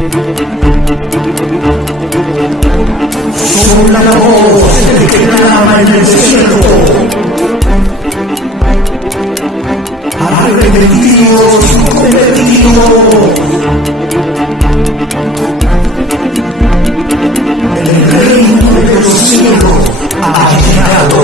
Somos la voz que clama en el cielo. Arrepentidos y convertidos. El reino de los cielos ha llegado.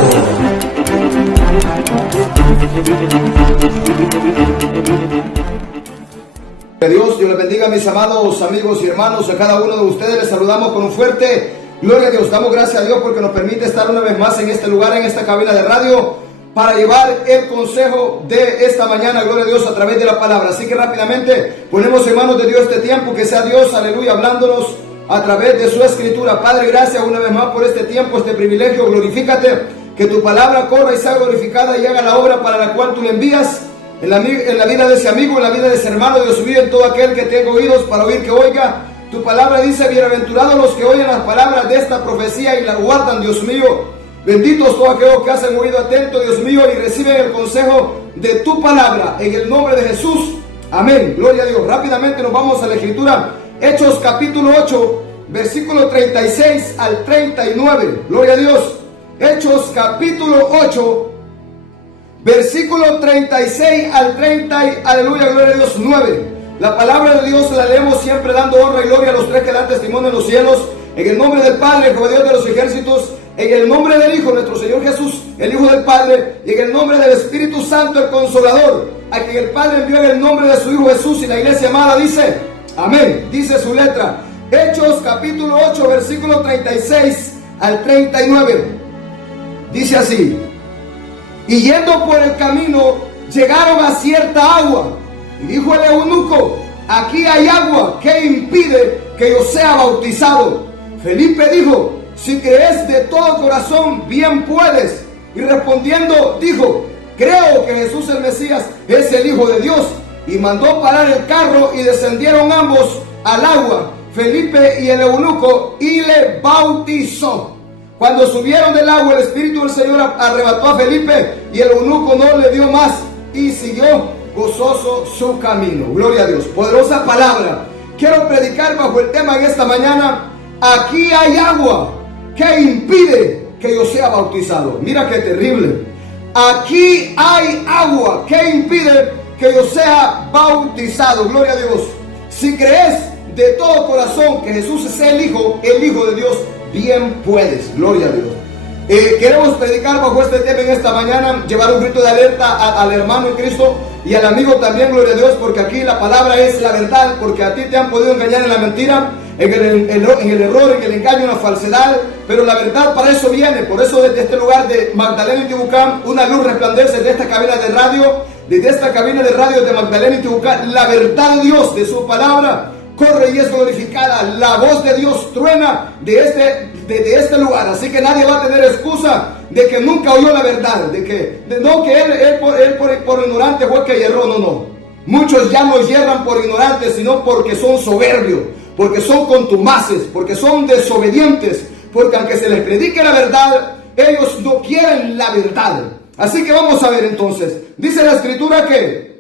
Que Dios les bendiga, mis amados amigos y hermanos. A cada uno de ustedes les saludamos con un fuerte gloria a Dios. Damos gracias a Dios porque nos permite estar una vez más en este lugar, en esta cabina de radio, para llevar el consejo de esta mañana, gloria a Dios, a través de la palabra. Así que rápidamente ponemos en manos de Dios este tiempo, que sea Dios, aleluya, hablándonos a través de su escritura. Padre, gracias una vez más por este tiempo, este privilegio. Glorifícate, que tu palabra corra y sea glorificada y haga la obra para la cual tú le envías. En la vida de ese amigo, en la vida de ese hermano, Dios mío, en todo aquel que tenga oídos para oír, que oiga. Tu palabra dice: bienaventurados los que oyen las palabras de esta profecía y la guardan, Dios mío. Benditos todos aquellos que hacen oído atento, Dios mío, y reciben el consejo de tu palabra, en el nombre de Jesús. Amén. Gloria a Dios. Rápidamente nos vamos a la escritura. Hechos capítulo 8, versículo 36 al 39. Gloria a Dios. Hechos capítulo 8, versículo 36 al 30, aleluya, gloria a Dios, 9. La palabra de Dios la leemos siempre dando honra y gloria a los tres que dan testimonio en los cielos. En el nombre del Padre, el Dios de los ejércitos. En el nombre del Hijo, nuestro Señor Jesús, el Hijo del Padre. Y en el nombre del Espíritu Santo, el Consolador, a quien el Padre envió en el nombre de su Hijo Jesús. Y la iglesia amada dice: amén. Dice su letra. Hechos capítulo 8, versículo 36 al 39. Dice así: y yendo por el camino, llegaron a cierta agua. Y dijo el eunuco: aquí hay agua, ¿qué impide que yo sea bautizado? Felipe dijo: si crees de todo corazón, bien puedes. Y respondiendo dijo: creo que Jesús el Mesías es el Hijo de Dios. Y mandó parar el carro y descendieron ambos al agua, Felipe y el eunuco, y le bautizó. Cuando subieron del agua, el Espíritu del Señor arrebató a Felipe, y el eunuco no le dio más, y siguió gozoso su camino. Gloria a Dios. Poderosa palabra. Quiero predicar bajo el tema en esta mañana: aquí hay agua, ¿qué impide que yo sea bautizado? Mira qué terrible. Aquí hay agua, ¿qué impide que yo sea bautizado? Gloria a Dios. Si crees de todo corazón que Jesús es el Hijo de Dios, bien puedes. Gloria a Dios. Queremos predicar bajo este tema en esta mañana, llevar un grito de alerta al hermano en Cristo y al amigo también, gloria a Dios, porque aquí la palabra es la verdad, porque a ti te han podido engañar en la mentira, en el error, en el engaño, en la falsedad, pero la verdad para eso viene. Por eso desde este lugar de Magdalena y Tibucán, una luz resplandece de esta cabina de radio, desde esta cabina de radio de Magdalena y Tibucán. La verdad de Dios, de su palabra, corre y es glorificada. La voz de Dios truena de este lugar. Así que nadie va a tener excusa de que nunca oyó la verdad, que él por ignorante fue que yerró. No. Muchos ya no yerran por ignorantes, sino porque son soberbios, porque son contumaces, porque son desobedientes, porque aunque se les predique la verdad, ellos no quieren la verdad. Así que vamos a ver entonces. Dice la escritura que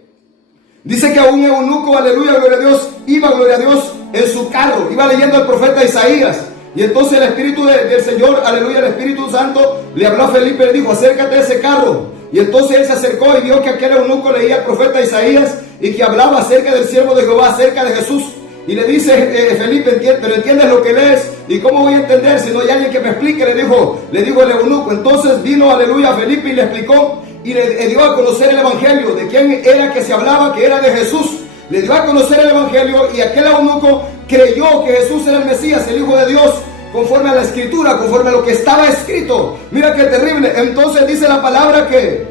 un eunuco, aleluya, gloria a Dios, iba, gloria a Dios, en su carro, iba leyendo al profeta Isaías. Y entonces el Espíritu del Señor, aleluya, el Espíritu Santo, le habló a Felipe y le dijo: acércate a ese carro. Y entonces él se acercó y vio que aquel eunuco leía al profeta Isaías y que hablaba acerca del siervo de Jehová, acerca de Jesús. Y le dice Felipe: pero ¿entiendes lo que lees? ¿Y cómo voy a entender si no hay alguien que me explique? Le dijo el eunuco. Entonces vino, aleluya, Felipe y le explicó y le dio a conocer el evangelio, de quién era que se hablaba, que era de Jesús. Le dio a conocer el evangelio y aquel eunuco creyó que Jesús era el Mesías, el Hijo de Dios, conforme a la escritura, conforme a lo que estaba escrito. Mira qué terrible. Entonces dice la palabra que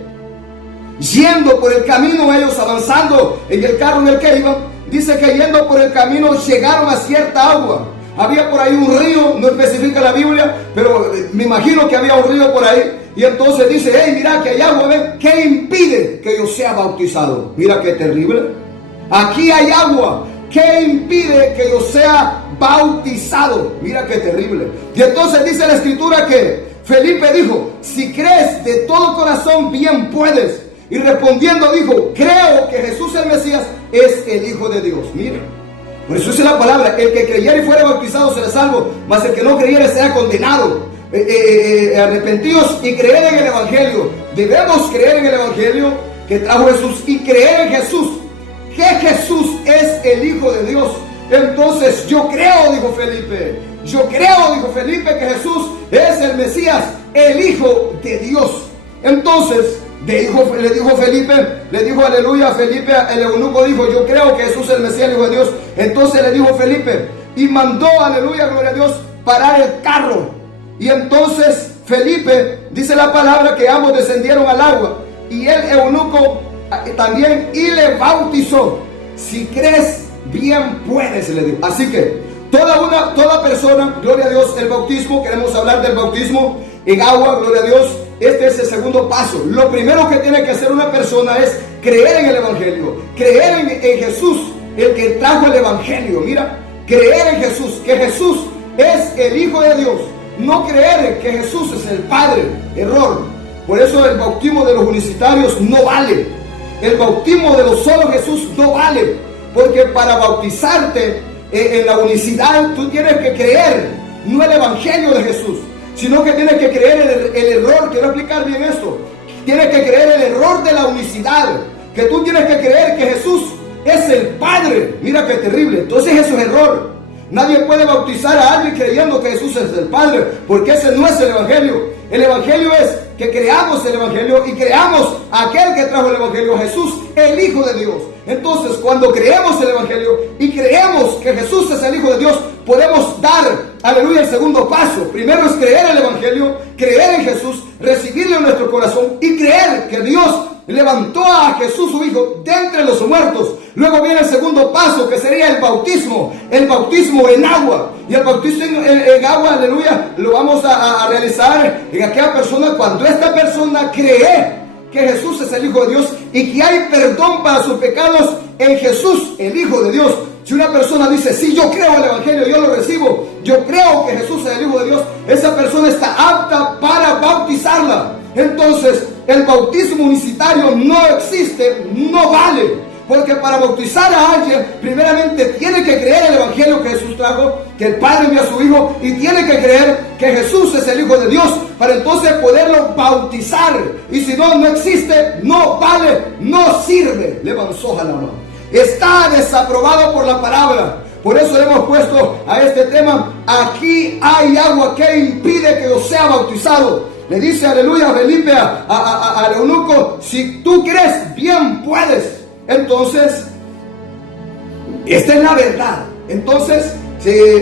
yendo por el camino, ellos avanzando en el carro en el que iban, dice que yendo por el camino llegaron a cierta agua. Había por ahí un río, no especifica la Biblia, pero me imagino que había un río por ahí. Y entonces dice: hey, mira que hay agua, ¿ven? ¿Qué impide que yo sea bautizado? Mira qué terrible. Aquí hay agua, ¿qué impide que yo sea bautizado? Mira qué terrible. Y entonces dice la escritura que Felipe dijo: si crees de todo corazón, bien puedes. Y respondiendo dijo: creo que Jesús el Mesías es el Hijo de Dios. Mira, Por eso dice la palabra, el que creyere y fuere bautizado será salvo, mas el que no creyere será condenado. Arrepentidos y creer en el Evangelio. Debemos creer en el Evangelio que trajo Jesús y creer en Jesús, que Jesús es el Hijo de Dios. Entonces yo creo, dijo Felipe, que Jesús es el Mesías, el Hijo de Dios. Entonces le dijo aleluya a Felipe, el eunuco dijo, yo creo que Jesús es el Mesías, el Hijo de Dios. Entonces le dijo Felipe y mandó, aleluya, gloria a Dios, parar el carro. Y entonces Felipe, dice la palabra que ambos descendieron al agua y el eunuco también y le bautizó. Si crees, bien puedes, le dijo. Así que toda persona, gloria a Dios, el bautismo, queremos hablar del bautismo en agua, gloria a Dios. Este es el segundo paso. Lo primero que tiene que hacer una persona es creer en el Evangelio, creer en Jesús, el que trajo el Evangelio. Mira, creer en Jesús, que Jesús es el Hijo de Dios. No creer que Jesús es el Padre. Error. Por eso el bautismo de los unicitarios no vale. El bautismo de los solo Jesús no vale. Porque para bautizarte en la unicidad tú tienes que creer, no el Evangelio de Jesús, sino que tienes que creer el error. Quiero explicar bien esto. Tienes que creer el error de la unicidad, que tú tienes que creer que Jesús es el Padre. Mira qué terrible. Entonces eso es error. Nadie puede bautizar a alguien creyendo que Jesús es el Padre, porque ese no es el Evangelio. El Evangelio es que creamos el Evangelio y creamos a aquel que trajo el Evangelio, Jesús, el Hijo de Dios. Entonces, cuando creemos el Evangelio y creemos que Jesús es el Hijo de Dios, podemos dar, aleluya, el segundo paso. Primero es creer el Evangelio, creer en Jesús, recibirlo en nuestro corazón y creer que Dios levantó a Jesús su Hijo de entre los muertos. Luego viene el segundo paso, que sería el bautismo en agua. Y el bautismo en agua, aleluya, lo vamos a realizar en aquella persona cuando esta persona cree que Jesús es el Hijo de Dios y que hay perdón para sus pecados en Jesús, el Hijo de Dios. Si una persona dice, sí, yo creo en el Evangelio, yo lo recibo, yo creo que Jesús es el Hijo de Dios, esa persona está apta para bautizarla. Entonces, el bautismo unicitario no existe, no vale. Porque para bautizar a alguien, primeramente tiene que creer el Evangelio que Jesús trajo, que el Padre envió a su Hijo, y tiene que creer que Jesús es el Hijo de Dios, para entonces poderlo bautizar. Y si no existe, no vale, no sirve. Levantó la mano. Está desaprobado por la palabra. Por eso le hemos puesto a este tema, aquí hay agua que impide que yo sea bautizado. Le dice, aleluya, Felipe al eunuco, si tú crees, bien puedes. Entonces, esta es la verdad. Entonces,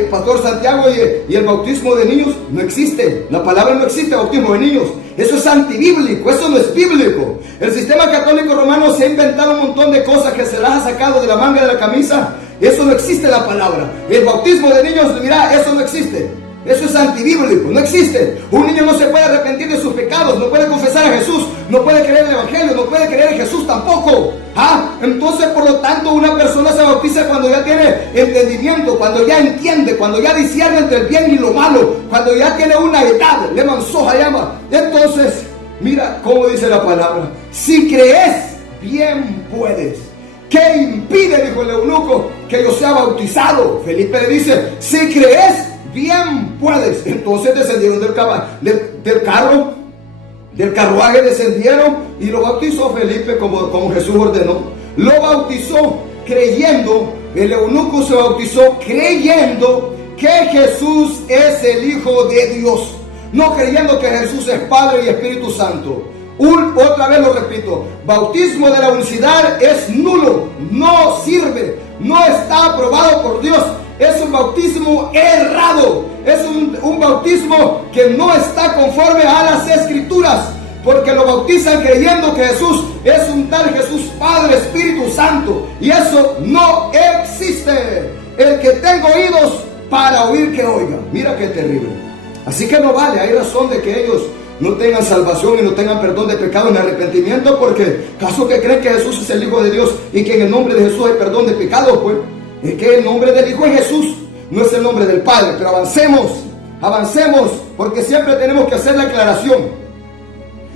Pastor Santiago, y el bautismo de niños no existe. La palabra no existe, bautismo de niños. Eso es antibíblico, eso no es bíblico. El sistema católico romano se ha inventado un montón de cosas que se las ha sacado de la manga de la camisa. Eso no existe la palabra. El bautismo de niños, mira, eso no existe. Eso es antibíblico, no existe. Un niño no se puede arrepentir de sus pecados, no puede confesar a Jesús, no puede creer en el Evangelio, no puede creer en Jesús tampoco. Entonces, por lo tanto, una persona se bautiza cuando ya tiene entendimiento, cuando ya entiende, cuando ya discierne entre el bien y lo malo, cuando ya tiene una edad, le mansoja llama. Entonces, mira cómo dice la palabra, si crees, bien puedes. ¿Qué impide, dijo el eunuco, que yo sea bautizado? Felipe le dice, si crees, bien puedes. Entonces descendieron del carruaje descendieron y lo bautizó Felipe como Jesús ordenó. Lo bautizó creyendo, el eunuco se bautizó creyendo que Jesús es el Hijo de Dios, no creyendo que Jesús es Padre y Espíritu Santo. Otra vez lo repito, bautismo de la unicidad es nulo, no sirve, no está aprobado por Dios. Es un bautismo errado, es un bautismo que no está conforme a las Escrituras, porque lo bautizan creyendo que Jesús es un tal Jesús Padre, Espíritu Santo, y eso no existe. El que tenga oídos para oír, que oiga. Mira qué terrible. Así que no vale, hay razón de que ellos no tengan salvación y no tengan perdón de pecados ni arrepentimiento, porque caso que creen que Jesús es el Hijo de Dios y que en el nombre de Jesús hay perdón de pecados, pues es que el nombre del Hijo es Jesús, no es el nombre del Padre. Pero avancemos, porque siempre tenemos que hacer la aclaración.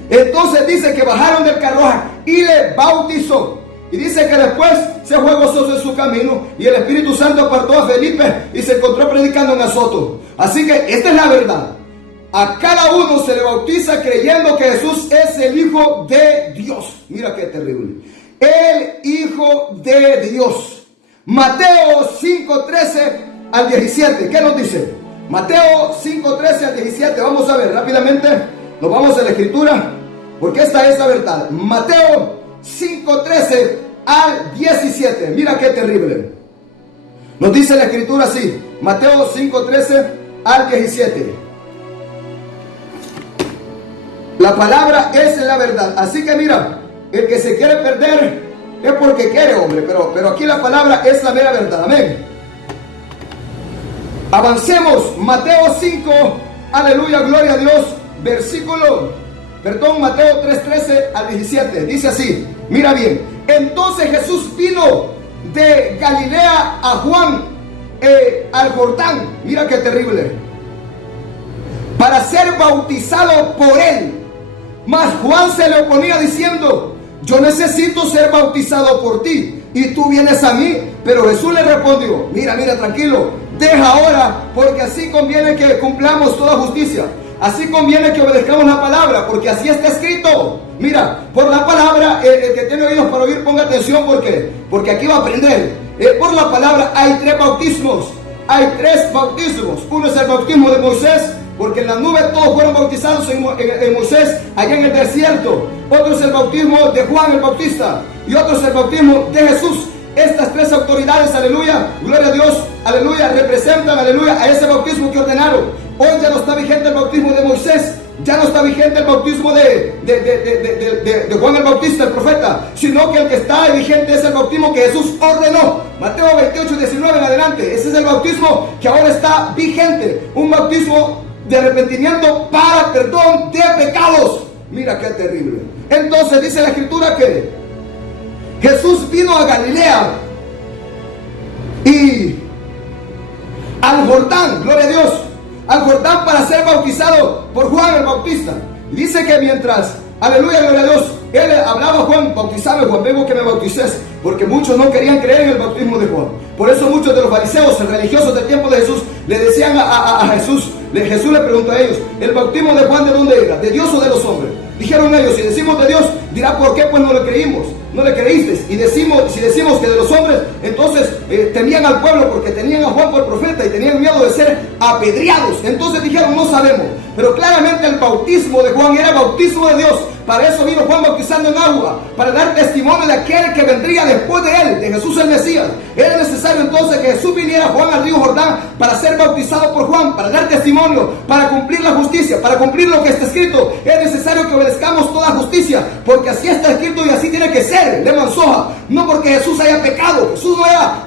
Entonces dice que bajaron del carruaje y le bautizó. Y dice que después se fue gozoso en su camino y el Espíritu Santo apartó a Felipe y se encontró predicando en Azoto. Así que esta es la verdad. A cada uno se le bautiza creyendo que Jesús es el Hijo de Dios. Mira qué terrible. El Hijo de Dios. Mateo 5:13 al 17. ¿Qué nos dice? Mateo 5:13 al 17. Vamos a ver rápidamente. Nos vamos a la escritura porque esta es la verdad. Mateo 5:13 al 17. Mira qué terrible. Nos dice la escritura así. Mateo 5:13 al 17. La palabra es la verdad. Así que mira, el que se quiere perder es porque quiere, hombre. Pero aquí la palabra es la mera verdad. Amén. Avancemos. Mateo 5. Aleluya, gloria a Dios. Mateo 3:13 al 17. Dice así. Mira bien. Entonces Jesús vino de Galilea a Juan al Jordán. Mira qué terrible. Para ser bautizado por él. Mas Juan se le oponía diciendo: yo necesito ser bautizado por ti y tú vienes a mí. Pero Jesús le respondió: mira, tranquilo, deja ahora, porque así conviene que cumplamos toda justicia. Así conviene que obedezcamos la palabra, porque así está escrito. Mira, por la palabra, el que tiene oídos para oír, ponga atención, porque aquí va a aprender. Por la palabra hay tres bautismos. Hay tres bautismos. Uno es el bautismo de Moisés, porque en la nube todos fueron bautizados en Moisés, allá en el desierto. Otro es el bautismo de Juan el Bautista. Y otro es el bautismo de Jesús. Estas tres autoridades, aleluya, gloria a Dios, aleluya, representan, aleluya, a ese bautismo que ordenaron. Hoy ya no está vigente el bautismo de Moisés. Ya no está vigente el bautismo de Juan el Bautista, el profeta, sino que el que está vigente es el bautismo que Jesús ordenó. Mateo 28:19 en adelante. Ese es el bautismo que ahora está vigente. Un bautismo de arrepentimiento para perdón de pecados. Mira qué terrible. Entonces dice la escritura que Jesús vino a Galilea y al Jordán, gloria a Dios, al Jordán para ser bautizado por Juan el Bautista. Y dice que mientras, aleluya, gloria a Dios, él hablaba a Juan, bautizame Juan, vengo que me bautices, porque muchos no querían creer en el bautismo de Juan. Por eso muchos de los fariseos, religiosos del tiempo de Jesús, le decían a Jesús, Jesús le preguntó a ellos: ¿el bautismo de Juan de dónde era? ¿De Dios o de los hombres? Dijeron ellos: si decimos de Dios, dirá, ¿por qué pues no le creímos? No le creísteis. Y si decimos que de los hombres, entonces temían al pueblo, porque tenían a Juan por profeta y tenían miedo de ser apedreados. Entonces dijeron: no sabemos. Pero claramente el bautismo de Juan era bautismo de Dios. Para eso vino Juan bautizando en agua, para dar testimonio de aquel que vendría después de él, de Jesús el Mesías. Era necesario entonces que Jesús viniera, Juan, al río Jordán para ser bautizado por Juan, para dar testimonio, para cumplir la justicia, para cumplir lo que está escrito. Es necesario que obedezcamos toda justicia, porque así está escrito y así tiene que ser. Le mansoja, no porque Jesús haya pecado. Jesús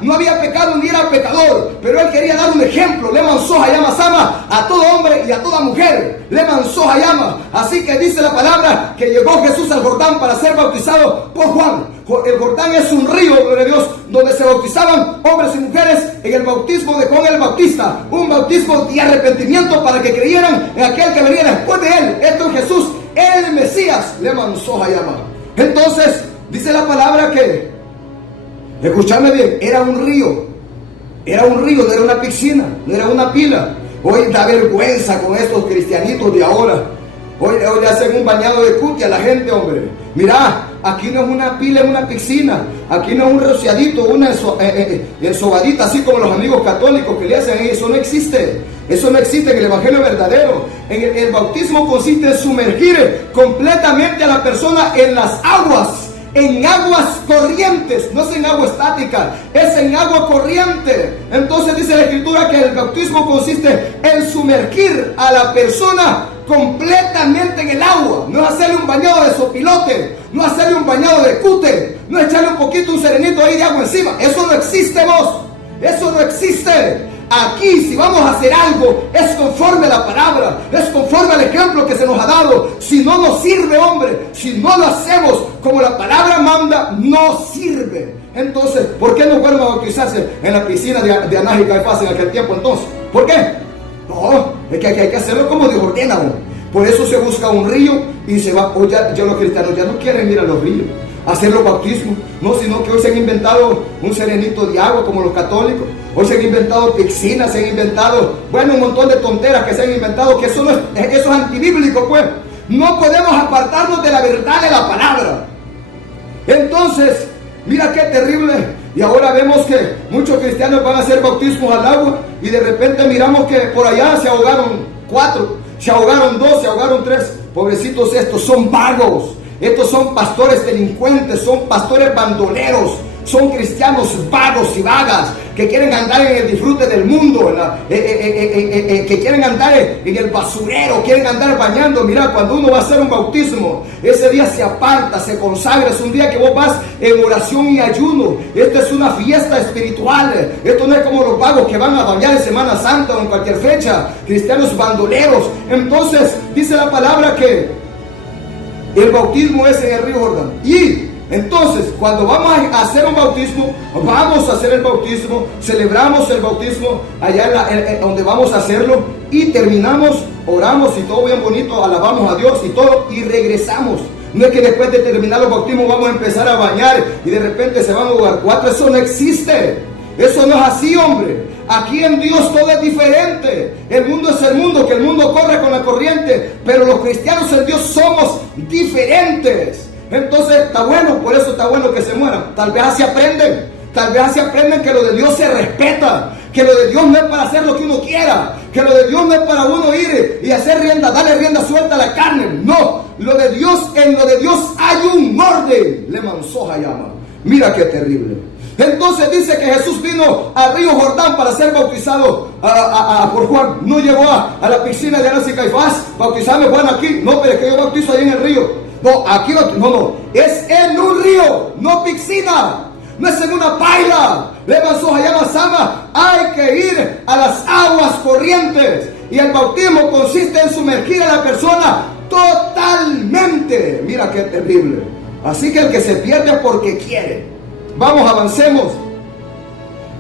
no había pecado ni era pecador, pero él quería dar un ejemplo. Le mansoja, llama sama a todo hombre y a toda mujer. Le mansoja, llama. Así que dice la palabra que llegó Jesús al Jordán para ser bautizado por Juan. El Jordán es un río, gloria a Dios, donde se bautizaban hombres y mujeres en el bautismo de Juan el Bautista. Un bautismo de arrepentimiento para que creyeran en aquel que venía después de él. Esto es Jesús, el Mesías. Le mansoja, llama. Entonces, dice la palabra que, escuchadme bien, era un río. Era un río, no era una piscina, no era una pila. Hoy da vergüenza con estos cristianitos de ahora. Hoy le hacen un bañado de cutia a la gente, hombre. Mirá, aquí no es una pila, es una piscina. Aquí no es un rociadito, una ensobadita, así como los amigos católicos que le hacen. Eso no existe. Eso no existe en el Evangelio verdadero. El bautismo consiste en sumergir completamente a la persona en las aguas. En aguas corrientes, no es en agua estática, es en agua corriente. Entonces dice la escritura que el bautismo consiste en sumergir a la persona completamente en el agua. No es hacerle un bañado de sopilote, no es hacerle un bañado de cute, no es echarle un poquito, un serenito ahí de agua encima. Eso no existe, vos. Eso no existe. Aquí, si vamos a hacer algo, es conforme a la palabra, es conforme al ejemplo que se nos ha dado. Si no nos sirve, hombre, si no lo hacemos como la palabra manda, no sirve. Entonces, ¿por qué no fueron a bautizarse en la piscina de Anás y Caifás en aquel tiempo entonces? ¿Por qué? No, es que hay que hacerlo como Dios ordena. Por eso se busca un río y se va. Hoy ya los cristianos ya no quieren ir a los ríos. hacer los bautismos. No, sino que hoy se han inventado un serenito de agua como los católicos. Hoy se han inventado piscinas, se han inventado, bueno, un montón de tonteras que se han inventado, que eso es antibíblico, pues. No podemos apartarnos de la verdad de la palabra. Entonces, mira qué terrible. Y ahora vemos que muchos cristianos van a hacer bautismos al agua y de repente miramos que por allá se ahogaron 4, se ahogaron 2, se ahogaron 3. Pobrecitos, estos son vagos, estos son pastores delincuentes, son pastores bandoleros, son cristianos vagos y vagas que quieren andar en el disfrute del mundo, que quieren andar en el basurero, quieren andar bañando. Mira, cuando uno va a hacer un bautismo, ese día se aparta, se consagra, es un día que vos vas en oración y ayuno. Esta es una fiesta espiritual. Esto no es como los vagos que van a bañar en Semana Santa o en cualquier fecha, cristianos bandoleros. Entonces dice la palabra que el bautismo es en el río Jordán. Y entonces, cuando vamos a hacer un bautismo, vamos a hacer el bautismo, celebramos el bautismo allá donde vamos a hacerlo y terminamos, oramos y todo bien bonito, alabamos a Dios y todo y regresamos. No es que después de terminar los bautismos vamos a empezar a bañar y de repente se van a ahogar 4, eso no existe. Eso no es así, hombre. Aquí en Dios todo es diferente. El mundo es el mundo, que el mundo corre con la corriente, pero los cristianos en Dios somos diferentes. Entonces está bueno, por eso está bueno que se mueran. Tal vez así aprenden, que lo de Dios se respeta, que lo de Dios no es para hacer lo que uno quiera, que lo de Dios no es para uno ir y hacer darle rienda suelta a la carne. No, lo de Dios, en lo de Dios hay un orden. Le mansoja llama. Mira qué terrible. Entonces dice que Jesús vino al río Jordán para ser bautizado por Juan. No llegó a la piscina de Anás y Caifás, bautizarme Juan aquí. No, pero es que yo bautizo ahí en el río. No, aquí no, es en un río, no piscina, no es en una paila. Hay que ir a las aguas corrientes y el bautismo consiste en sumergir a la persona totalmente. Mira qué terrible. Así que el que se pierde porque quiere. Vamos, avancemos.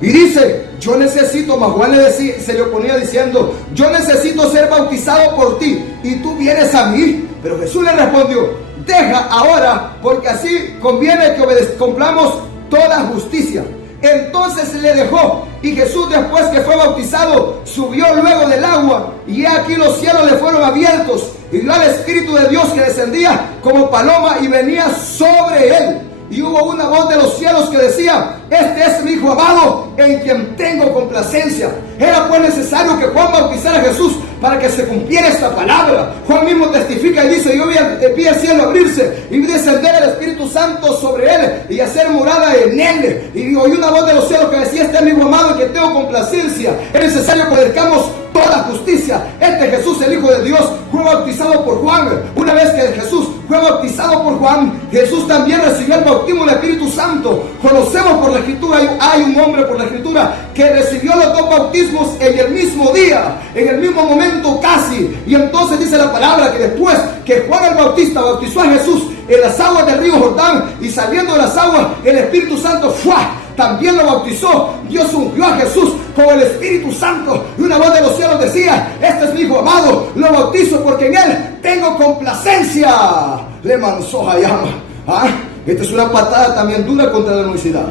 Y dice, yo necesito, más Juan se le oponía diciendo, yo necesito ser bautizado por ti y tú vienes a mí. Pero Jesús le respondió, deja ahora, porque así conviene que cumplamos toda justicia. Entonces le dejó, y Jesús, después que fue bautizado, subió luego del agua, y he aquí los cielos le fueron abiertos, y vio al Espíritu de Dios que descendía como paloma y venía sobre él. Y hubo una voz de los cielos que decía, este es mi Hijo amado, en quien tengo complacencia. Era pues necesario que Juan bautizara a Jesús para que se cumpliera esta palabra. Juan mismo testifica y dice, yo vi el cielo abrirse y vi descender el Espíritu Santo sobre él y hacer morada en él. Y oí una voz de los cielos que decía, este es mi Hijo amado, en quien tengo complacencia. Es necesario que dedicamos toda justicia. Este Jesús, el Hijo de Dios, fue bautizado por Juan. Una vez que Jesús fue bautizado por Juan, Jesús también recibió el bautismo del Espíritu Santo. Conocemos por la Escritura, hay un hombre por la Escritura que recibió los dos bautismos en el mismo día, en el mismo momento casi. Y entonces dice la palabra que después que Juan el Bautista bautizó a Jesús en las aguas del río Jordán, y saliendo de las aguas el Espíritu Santo también lo bautizó. Dios ungió a Jesús con el Espíritu Santo, y una voz de los cielos decía, este es mi Hijo amado, lo bautizo porque en él tengo complacencia. Le mansoja llama. Esta es una patada también dura contra la unicidad.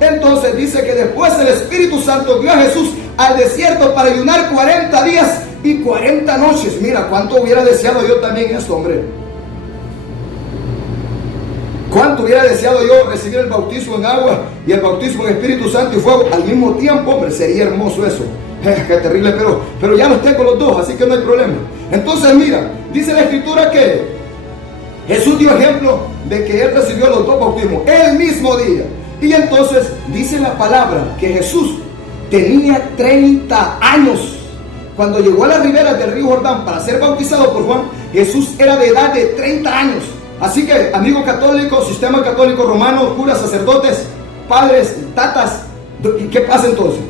Entonces dice que después el Espíritu Santo guió a Jesús al desierto para ayunar 40 días y 40 noches. Mira, cuánto hubiera deseado yo también esto, hombre. Cuánto hubiera deseado yo recibir el bautismo en agua y el bautismo en Espíritu Santo y fuego al mismo tiempo, hombre. Sería hermoso eso. Qué terrible, pero ya los tengo los dos, así que no hay problema. Entonces mira, dice la Escritura que Jesús dio ejemplo de que él recibió los dos bautismos el mismo día. Y entonces dice la palabra que Jesús tenía 30 años. Cuando llegó a las riberas del río Jordán para ser bautizado por Juan, Jesús era de edad de 30 años. Así que, amigo católico, sistema católico romano, curas, sacerdotes, padres, tatas, ¿qué pasa entonces?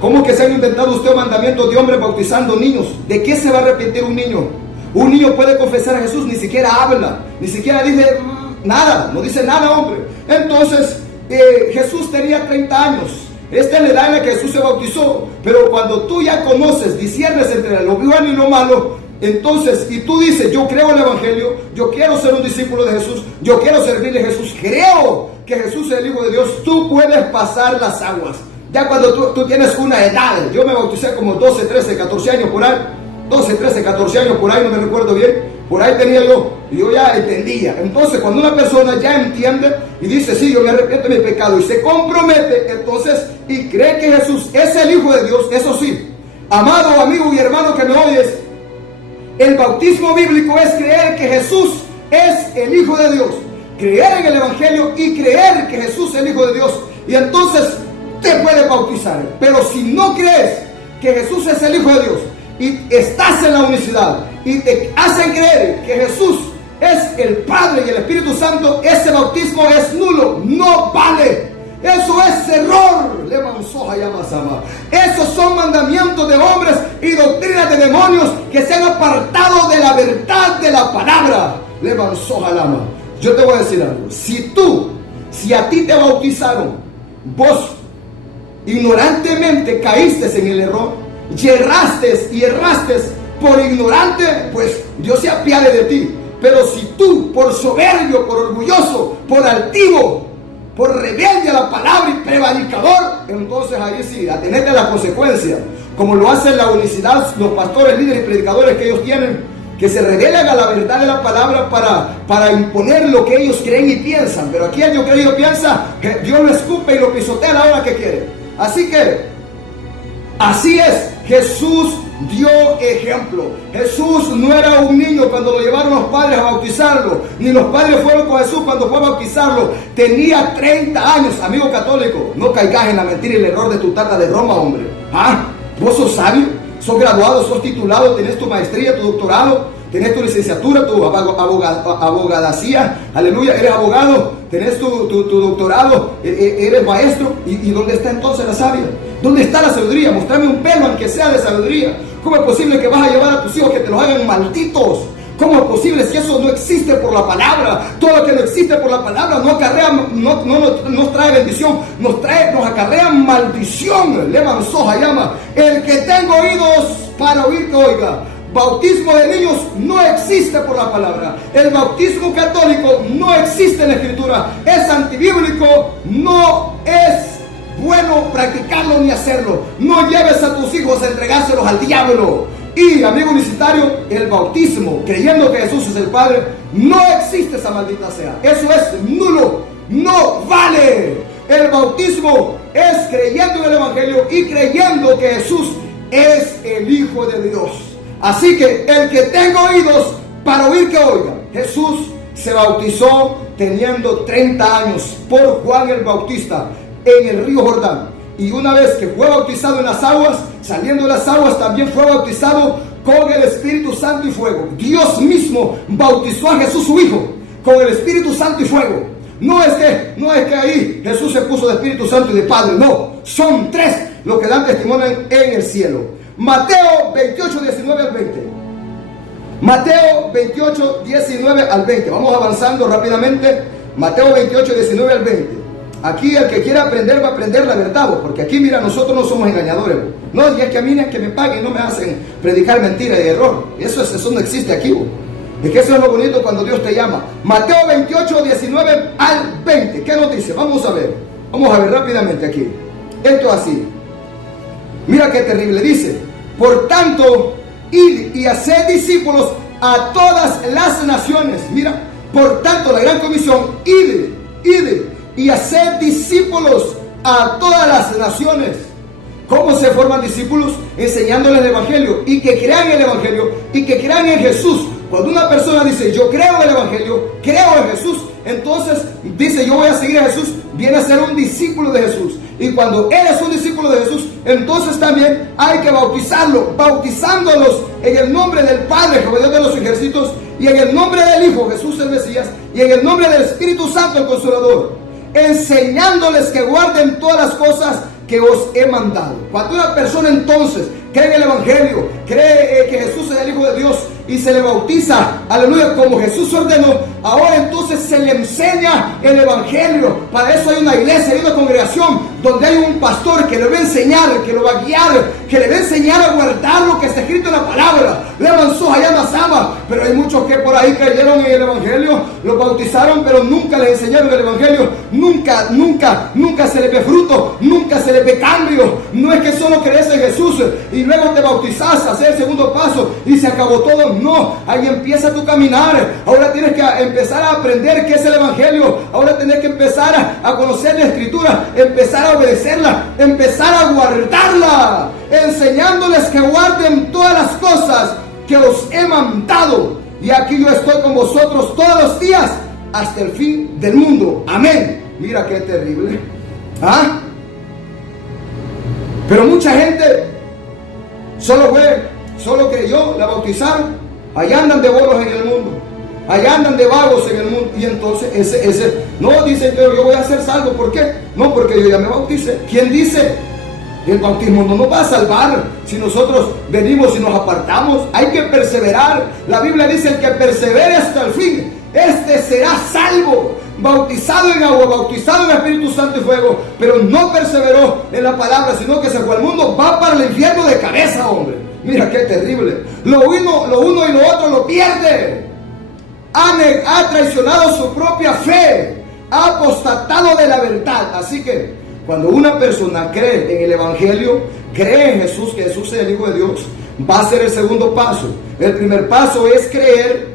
¿Cómo que se han inventado usted mandamientos de hombres bautizando niños? ¿De qué se va a arrepentir un niño? Un niño puede confesar a Jesús, ni siquiera habla, ni siquiera dice nada, no dice nada, hombre. Entonces, Jesús tenía 30 años. Esta es la edad en la que Jesús se bautizó. Pero cuando tú ya conoces, disciernes entre lo bueno y lo malo, Entonces, y tú dices, yo creo en el Evangelio, yo quiero ser un discípulo de Jesús, yo quiero servirle a Jesús, creo que Jesús es el Hijo de Dios, tú puedes pasar las aguas. Ya cuando tú tienes una edad, yo me bauticé como 12, 13, 14 años por ahí, 12, 13, 14 años por ahí, no me recuerdo bien, por ahí tenía yo, y yo ya entendía. Entonces, cuando una persona ya entiende y dice, sí, yo me arrepiento de mi pecado, y se compromete, entonces, y cree que Jesús es el Hijo de Dios, eso sí, amado amigo y hermano que me oyes, el bautismo bíblico es creer que Jesús es el Hijo de Dios, creer en el Evangelio y creer que Jesús es el Hijo de Dios, y entonces te puedes bautizar. Pero si no crees que Jesús es el Hijo de Dios y estás en la unicidad y te hacen creer que Jesús es el Padre y el Espíritu Santo, ese bautismo es nulo, no vale. Eso es error. Esos son mandamientos de hombres y doctrinas de demonios que se han apartado de la verdad de la palabra. Yo te voy a decir algo. Si a ti te bautizaron, vos ignorantemente caíste en el error, y erraste por ignorante, pues Dios se apiade de ti. Pero si tú, por soberbio, por orgulloso, por altivo, por rebelde a la palabra y prevaricador, entonces ahí sí, atenete a las consecuencias, como lo hacen la unicidad, los pastores, líderes y predicadores que ellos tienen, que se revelan a la verdad de la palabra para imponer lo que ellos creen y piensan. Pero aquí el yo creo y yo piensa, Dios lo escupe y lo pisotea a la hora que quiere. Así que, así es, Jesús dio ejemplo. Jesús no era un niño cuando lo llevaron los padres a bautizarlo, ni los padres fueron con Jesús cuando fue a bautizarlo. Tenía 30 años, amigo católico. No caigas en la mentira y el error de tu tata de Roma, hombre. Vos sos sabio, sos graduado, sos titulado, tenés tu maestría, tu doctorado, tenés tu licenciatura, tu abogadacía, aleluya, eres abogado, tenés tu doctorado, eres maestro. ¿Y dónde está entonces la sabia? ¿Dónde está la sabiduría? Mostrame un pelo, aunque sea de sabiduría. ¿Cómo es posible que vas a llevar a tus hijos que te los hagan malditos? ¿Cómo es posible si eso no existe por la palabra? Todo lo que no existe por la palabra no acarrea, no nos trae bendición, nos acarrea maldición. El que tenga oídos para oír, que oiga. Bautismo de niños no existe por la palabra. El bautismo católico no existe en la escritura. Es antibíblico, no es bueno practicarlo ni hacerlo. No lleves a tus hijos a entregárselos al diablo. Y amigo universitario, el bautismo, creyendo que Jesús es el Padre, no existe, esa maldita sea. Eso es nulo, no vale. El bautismo es creyendo en el Evangelio y creyendo que Jesús es el Hijo de Dios. Así que el que tenga oídos para oír, que oiga. Jesús se bautizó teniendo 30 años por Juan el Bautista en el río Jordán. Y una vez que fue bautizado en las aguas, saliendo de las aguas también fue bautizado con el Espíritu Santo y fuego. Dios mismo bautizó a Jesús su Hijo con el Espíritu Santo y fuego. No es que ahí Jesús se puso de Espíritu Santo y de Padre, no. Son tres los que dan testimonio en el cielo. Mateo 28, 19 al 20. Mateo 28, 19 al 20. Vamos avanzando rápidamente. Mateo 28, 19 al 20. Aquí el que quiera aprender va a aprender la verdad, porque aquí, mira, nosotros no somos engañadores. No, y es que a mí es que me paguen, no me hacen predicar mentira y error. Eso no existe aquí. Es que eso es lo bonito cuando Dios te llama. Mateo 28, 19 al 20. ¿Qué nos dice? Vamos a ver rápidamente aquí. Esto así. Mira qué terrible. Dice: por tanto, id y haced discípulos a todas las naciones. Mira, por tanto, la gran comisión, id y haced discípulos a todas las naciones. ¿Cómo se forman discípulos? Enseñándoles el Evangelio, y que crean el Evangelio, y que crean en Jesús. Cuando una persona dice, yo creo en el Evangelio, creo en Jesús, entonces dice, yo voy a seguir a Jesús, viene a ser un discípulo de Jesús. Y cuando él es un discípulo de Jesús, entonces también hay que bautizarlo, bautizándolos en el nombre del Padre, Jehová Dios de los ejércitos, y en el nombre del Hijo, Jesús el Mesías, y en el nombre del Espíritu Santo, el Consolador, enseñándoles que guarden todas las cosas que os he mandado. Cuando una persona entonces cree en el Evangelio, cree que Jesús es el Hijo de Dios y se le bautiza, aleluya, como Jesús ordenó, ahora entonces se le enseña el evangelio. Para eso hay una iglesia, hay una congregación donde hay un pastor que le va a enseñar, que lo va a guiar, que le va a enseñar a guardar lo que está escrito en la palabra. Le avanzó allá Masama, pero hay muchos que por ahí creyeron en el evangelio, los bautizaron, pero nunca les enseñaron el evangelio. Nunca se le ve fruto, nunca se le ve cambio. No es que solo crees en Jesús y luego te bautizas, hacer el segundo paso y se acabó todo. No, ahí empieza tu caminar. Ahora tienes que empezar a aprender qué es el evangelio. Ahora tienes que empezar a conocer la escritura, empezar a obedecerla, empezar a guardarla, enseñándoles que guarden todas las cosas que os he mandado. Y aquí yo estoy con vosotros todos los días hasta el fin del mundo. Amén. Mira qué terrible. ¿Ah? Pero mucha gente solo creyó, la bautizaron. Allá andan de bolos en el mundo. Allá andan de vagos en el mundo. Y entonces no dicen, pero yo voy a ser salvo. ¿Por qué? No, porque yo ya me bauticé. ¿Quién dice? El bautismo no nos va a salvar si nosotros venimos y nos apartamos. Hay que perseverar. La Biblia dice: el que persevere hasta el fin, este será salvo. Bautizado en agua, bautizado en Espíritu Santo y fuego, pero no perseveró en la palabra, sino que se fue al mundo, va para el infierno de cabeza, hombre. Mira qué terrible. Lo uno y lo otro lo pierde. Ha traicionado su propia fe, ha apostatado de la verdad. Así que cuando una persona cree en el evangelio, cree en Jesús, que Jesús es el Hijo de Dios, va a ser el segundo paso. El primer paso es creer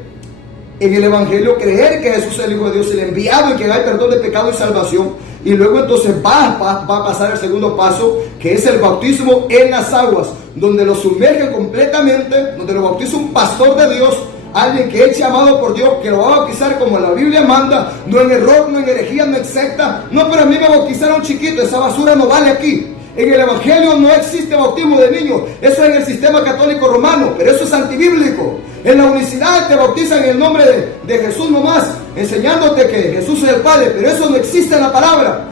en el evangelio, creer que Jesús es el Hijo de Dios, el enviado, y que hay perdón de pecado y salvación. Y luego entonces va a pasar el segundo paso, que es el bautismo en las aguas, donde lo sumerge completamente, donde lo bautiza un pastor de Dios, alguien que es llamado por Dios, que lo va a bautizar como la Biblia manda, no en error, no en herejía, no en secta. No, pero a mí me bautizaron chiquito, esa basura no vale aquí. En el evangelio no existe bautismo de niños, eso es en el sistema católico romano, pero eso es antibíblico. En la unicidad te bautizan en el nombre de Jesús nomás, enseñándote que Jesús es el Padre, pero eso no existe en la palabra.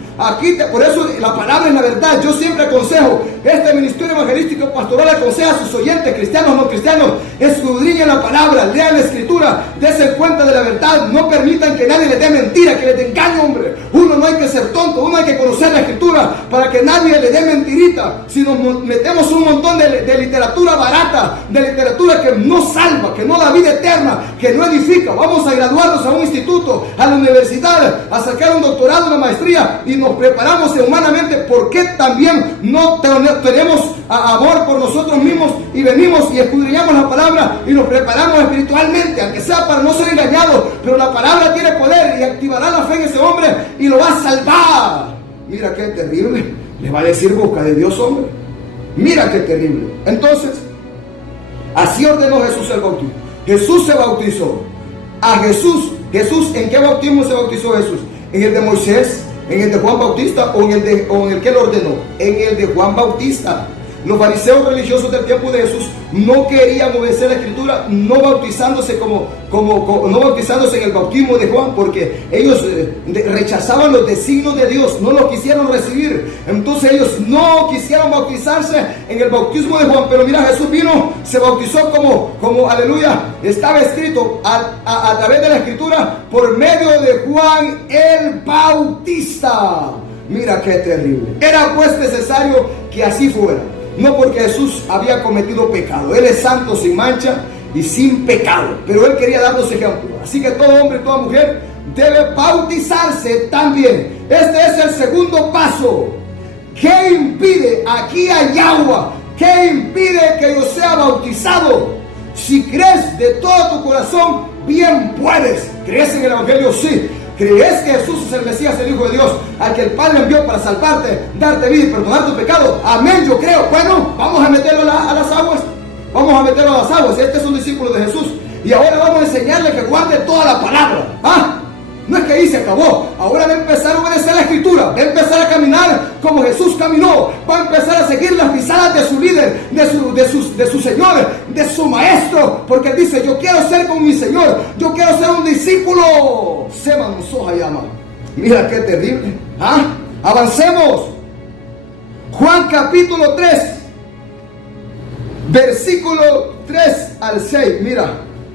Por eso la palabra es la verdad. Yo siempre aconsejo, este ministerio evangelístico pastoral aconseja a sus oyentes, cristianos o no cristianos, escudriñen la palabra, lean la escritura, dense cuenta de la verdad, no permitan que nadie les dé mentira, que les dé engaño, hombre. Uno no hay que ser tonto, uno hay que conocer la escritura para que nadie le dé mentirita. Si nos metemos un montón de literatura barata, de literatura que no salva, que no da vida eterna, que no edifica, vamos a graduarnos a un instituto, a la universidad, a sacar un doctorado, una maestría, y nos preparamos humanamente. ¿Por qué también no tenemos amor por nosotros mismos y venimos y escudriñamos la palabra y nos preparamos espiritualmente, aunque sea para no ser engañados? Pero la palabra tiene poder y activará la fe en ese hombre y lo va a salvar. Mira qué terrible. Le va a decir: busca de Dios, hombre. Mira qué terrible. Entonces, así ordenó Jesús el bautismo. Jesús se bautizó. A Jesús, ¿en qué bautismo se bautizó Jesús? ¿En el de Moisés? ¿En el de Juan Bautista o en el que lo ordenó? En el de Juan Bautista. Los fariseos religiosos del tiempo de Jesús no querían obedecer la escritura, no bautizándose no bautizándose en el bautismo de Juan, porque ellos rechazaban los designios de Dios, no los quisieron recibir. Entonces ellos no quisieron bautizarse en el bautismo de Juan. Pero mira, Jesús vino, se bautizó como aleluya, estaba escrito a través de la escritura, por medio de Juan el Bautista. Mira qué terrible. Era pues necesario que así fuera. No porque Jesús había cometido pecado. Él es santo, sin mancha y sin pecado. Pero Él quería darnos ejemplo. Así que todo hombre y toda mujer debe bautizarse también. Este es el segundo paso. ¿Qué impide? Aquí hay agua. ¿Qué impide que yo sea bautizado? Si crees de todo tu corazón, bien puedes. ¿Crees en el Evangelio? Sí. ¿Crees que Jesús es el Mesías, el Hijo de Dios, al que el Padre envió para salvarte, darte vida y perdonar tu pecado? Amén, yo creo. Bueno, vamos a meterlo a las aguas. Vamos a meterlo a las aguas. Este es un discípulo de Jesús. Y ahora vamos a enseñarle que guarde toda la palabra. No es que ahí se acabó. Ahora va a empezar a obedecer la escritura. Va a empezar a caminar como Jesús caminó. Va a empezar a seguir las pisadas de su líder, de su Señor, de su maestro. Porque Él dice: yo quiero ser como mi Señor. Yo quiero ser un discípulo. Seman soja llama. Mira qué terrible. Avancemos. Juan capítulo 3. Versículo 3 al 6. Mira.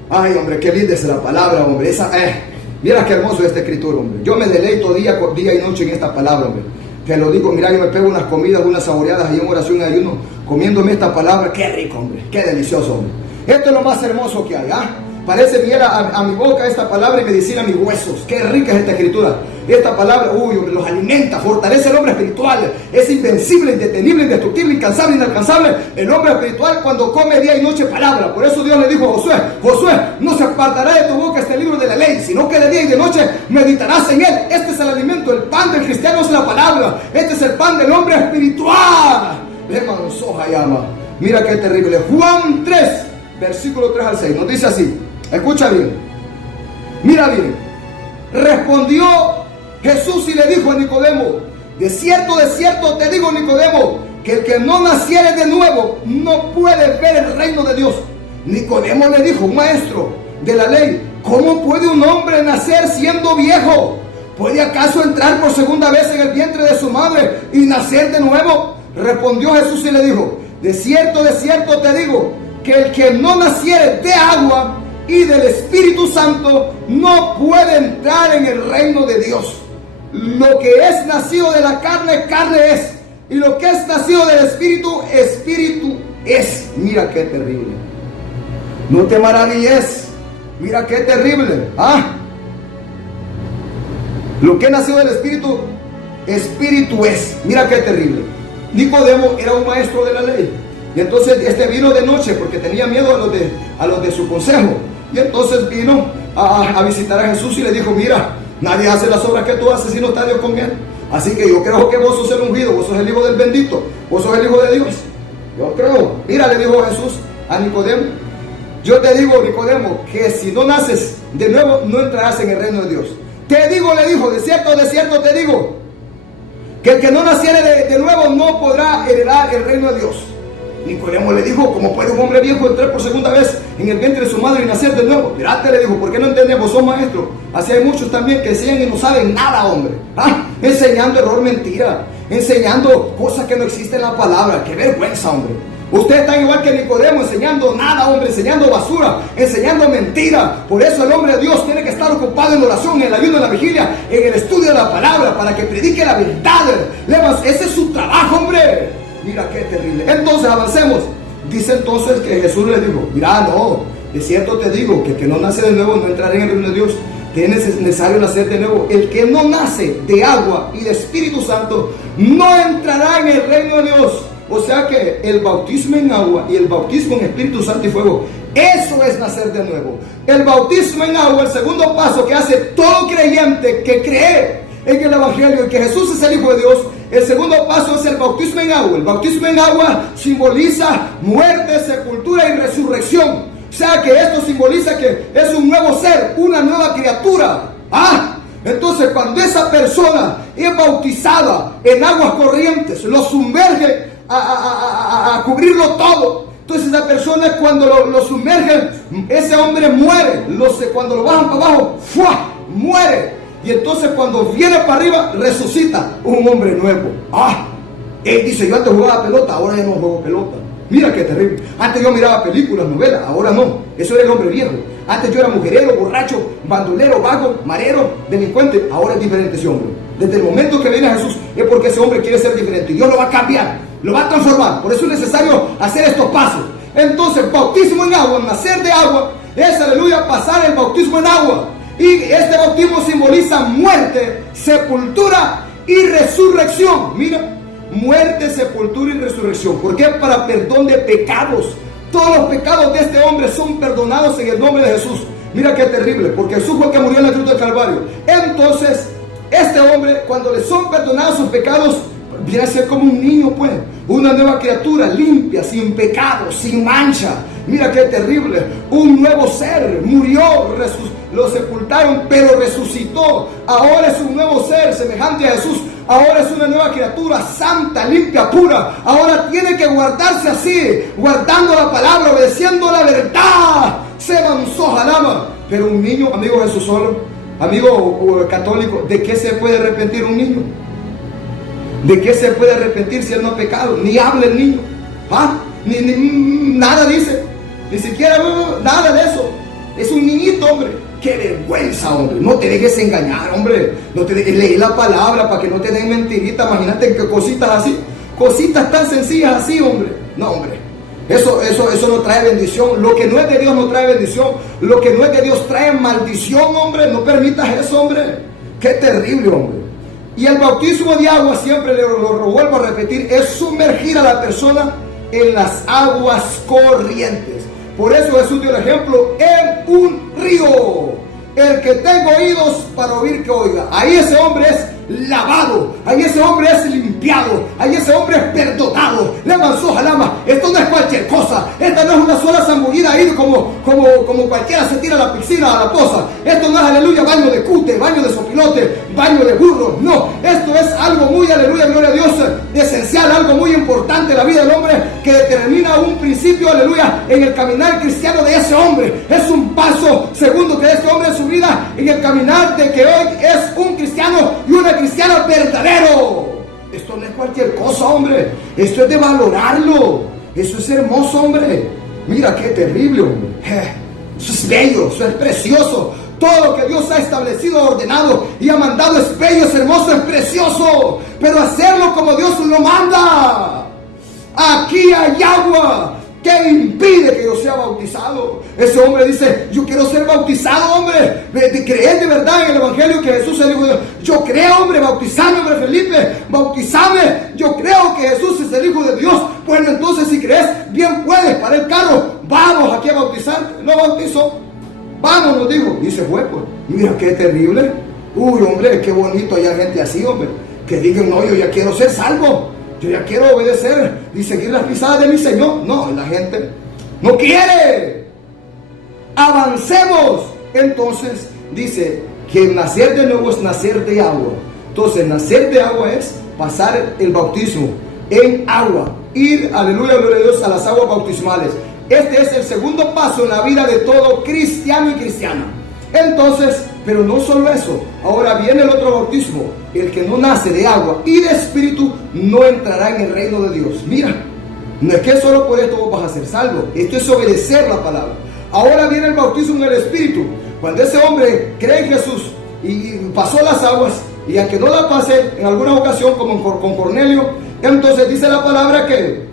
Ay, hombre, qué linda es la palabra, hombre. Mira qué hermoso es esta escritura, hombre. Yo me deleito día y noche en esta palabra, hombre. Te lo digo, mira, yo me pego unas comidas, unas saboreadas ahí en oración y ayuno, comiéndome esta palabra. Qué rico, hombre. Qué delicioso, hombre. Esto es lo más hermoso que hay, ¿ah? Parece miel a mi boca esta palabra y medicina a mis huesos. Qué rica es esta escritura. Esta palabra, hombre, los alimenta, fortalece el hombre espiritual. Es invencible, indetenible, indestructible, incansable, inalcanzable. El hombre espiritual cuando come día y noche palabra. Por eso Dios le dijo a Josué, Josué, no se apartará de tu boca este libro de la ley, sino que de día y de noche meditarás en él. Este es el alimento, el pan del cristiano es la palabra. Este es el pan del hombre espiritual. Mira qué terrible. Juan 3, versículo 3 al 6, nos dice así. Escucha bien, mira bien. Respondió Jesús y le dijo a Nicodemo: de cierto te digo, Nicodemo, que el que no naciere de nuevo no puede ver el reino de Dios. Nicodemo le dijo: maestro de la ley, ¿cómo puede un hombre nacer siendo viejo? ¿Puede acaso entrar por segunda vez en el vientre de su madre y nacer de nuevo? Respondió Jesús y le dijo: de cierto te digo, que el que no naciere de agua y del Espíritu Santo no puede entrar en el reino de Dios. Lo que es nacido de la carne, carne es, y lo que es nacido del Espíritu, Espíritu es. Mira qué terrible. No te maravilles. Mira qué terrible. Lo que es nacido del Espíritu, Espíritu es. Mira qué terrible. Nicodemo era un maestro de la ley. Y entonces vino de noche porque tenía miedo a los de su consejo. Y entonces vino a visitar a Jesús y le dijo: mira, nadie hace las obras que tú haces si no está Dios con él. Así que yo creo que vos sos el ungido, vos sos el hijo del bendito, vos sos el hijo de Dios. Yo creo. Mira, le dijo Jesús a Nicodemo: yo te digo, Nicodemo, que si no naces de nuevo, no entrarás en el reino de Dios. Te digo, le dijo, de cierto te digo, que el que no naciere de nuevo no podrá heredar el reino de Dios. Nicodemo le dijo: ¿cómo puede un hombre viejo entrar por segunda vez en el vientre de su madre y nacer de nuevo? Mirate, le dijo, ¿por qué no entendemos? Son maestros. Así hay muchos también que enseñan y no saben nada, hombre. Enseñando error, mentira, enseñando cosas que no existen en la palabra. Qué vergüenza, hombre. Ustedes están igual que Nicodemo, enseñando nada, hombre, enseñando basura, enseñando mentira. Por eso el hombre de Dios tiene que estar ocupado en la oración, en el ayuno, en la vigilia, en el estudio de la palabra, para que predique la verdad. Ese es su trabajo, hombre. Mira qué terrible. Entonces avancemos. Dice entonces que Jesús le dijo: mira, no, de cierto te digo, que el que no nace de nuevo no entrará en el reino de Dios. Tiene necesario nacer de nuevo. El que no nace de agua y de Espíritu Santo no entrará en el reino de Dios. O sea que el bautismo en agua y el bautismo en Espíritu Santo y fuego, eso es nacer de nuevo. El bautismo en agua, el segundo paso que hace todo creyente que cree en el Evangelio y que Jesús es el Hijo de Dios. El segundo paso es el bautismo en agua. El bautismo en agua simboliza muerte, sepultura y resurrección. O sea que esto simboliza que es un nuevo ser, una nueva criatura. Entonces cuando esa persona es bautizada en aguas corrientes, lo sumerge a cubrirlo todo. Entonces esa persona, cuando lo sumergen, ese hombre muere. Cuando lo bajan para abajo, ¡fua!, muere. Y entonces cuando viene para arriba, resucita un hombre nuevo. Él dice: yo antes jugaba pelota, ahora ya no juego pelota. Mira qué terrible. Antes yo miraba películas, novelas, ahora no. Eso era el hombre viejo. Antes yo era mujerero, borracho, bandolero, vago, marero, delincuente. Ahora es diferente ese hombre. Desde el momento que viene a Jesús es porque ese hombre quiere ser diferente. Dios lo va a cambiar, lo va a transformar. Por eso es necesario hacer estos pasos. Entonces, bautismo en agua, nacer de agua, es, aleluya, pasar el bautismo en agua. Y este bautismo simboliza muerte, sepultura y resurrección. Mira, muerte, sepultura y resurrección. ¿Por qué? Para perdón de pecados. Todos los pecados de este hombre son perdonados en el nombre de Jesús. Mira qué terrible, porque Jesús fue el que murió en la cruz del Calvario. Entonces, este hombre, cuando le son perdonados sus pecados, viene a ser como un niño, pues, una nueva criatura, limpia, sin pecado, sin mancha. Mira qué terrible, un nuevo ser, murió, lo sepultaron, pero resucitó. Ahora es un nuevo ser, semejante a Jesús. Ahora es una nueva criatura, santa, limpia, pura. Ahora tiene que guardarse así, guardando la palabra, obedeciendo la verdad. Se avanzó, jalama. Pero un niño, amigo Jesús solo, amigo católico, ¿de qué se puede arrepentir un niño? ¿De qué se puede arrepentir si él no ha pecado? Ni habla el niño. Nada dice. Ni siquiera nada de eso. Es un niñito, hombre. ¡Qué vergüenza, hombre! No te dejes engañar, hombre. No te dejes leer la palabra para que no te den mentirita. Imagínate que cositas así, cositas tan sencillas así, hombre. No, hombre. Eso no trae bendición. Lo que no es de Dios no trae bendición. Lo que no es de Dios trae maldición, hombre. No permitas eso, hombre. ¡Qué terrible, hombre! Y el bautismo de agua, siempre lo vuelvo a repetir, es sumergir a la persona en las aguas corrientes. Por eso Jesús dio el ejemplo en un río. El que tenga oídos para oír, que oiga. Ahí ese hombre es lavado, ahí ese hombre es limpiado, ahí ese hombre es perdonado. Le avanzó jalama. Esto no es cualquier cosa. Esta no es una sola zambullida ahí como cualquiera se tira a la piscina, a la poza. Esto no es, aleluya, baño de cute, baño de sopilote, baño de burro. No, esto es algo muy, aleluya, gloria a Dios, esencial, algo muy importante en la vida del hombre, que determina un principio, aleluya, en el caminar cristiano de ese hombre. Es un paso segundo que este hombre en su vida, en el caminar de que hoy es un cristiano y una cristiana verdadero. Esto no es cualquier cosa, hombre. Esto es de valorarlo. Eso es hermoso, hombre. Mira qué terrible, hombre. Eso es bello, eso es precioso. Todo lo que Dios ha establecido, ordenado y ha mandado es bello, es hermoso, es precioso. Pero hacerlo como Dios lo manda. Aquí hay agua. ¿Qué impide que yo sea bautizado? Ese hombre dice, yo quiero ser bautizado, hombre. ¿Crees de verdad en el evangelio que Jesús es el Hijo de Dios? Yo creo, hombre, bautizame, hombre Felipe, bautizame. Yo creo que Jesús es el Hijo de Dios. Bueno, entonces si crees, bien puedes, para el carro. Vamos aquí a bautizar. Lo bautizó. Vamos, nos dijo. Y se fue, pues. Mira qué terrible. Uy, hombre, qué bonito hay gente así, hombre. Que digan, no, yo ya quiero ser salvo. Yo ya quiero obedecer y seguir las pisadas de mi Señor. No, la gente no quiere. Avancemos. Entonces dice que nacer de nuevo es nacer de agua. Entonces nacer de agua es pasar el bautismo en agua. Ir, aleluya, gloria a Dios, a las aguas bautismales. Este es el segundo paso en la vida de todo cristiano y cristiana. Entonces, pero no solo eso, ahora viene el otro bautismo. El que no nace de agua y de espíritu no entrará en el reino de Dios. Mira, no es que solo por esto vos vas a ser salvo. Esto es obedecer la palabra. Ahora viene el bautismo en el espíritu. Cuando ese hombre cree en Jesús y pasó las aguas, y aunque no la pase en alguna ocasión como con Cornelio, entonces dice la palabra que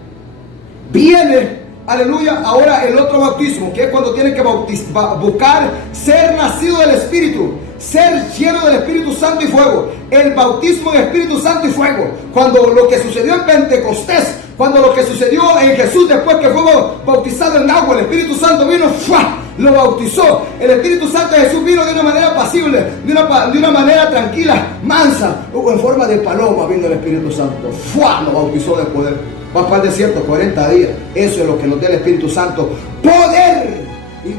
viene, aleluya, ahora el otro bautismo, que es cuando tiene que buscar ser nacido del Espíritu, ser lleno del Espíritu Santo y fuego. El bautismo en Espíritu Santo y fuego. Cuando lo que sucedió en Pentecostés, cuando lo que sucedió en Jesús después que fue bautizado en agua, el Espíritu Santo vino, ¡fua!, lo bautizó. El Espíritu Santo de Jesús vino de una manera pasible, de una manera tranquila, mansa, o en forma de paloma vino el Espíritu Santo, ¡fua!, lo bautizó de poder. Va para el desierto 40 días. Eso es lo que nos da el Espíritu Santo, poder.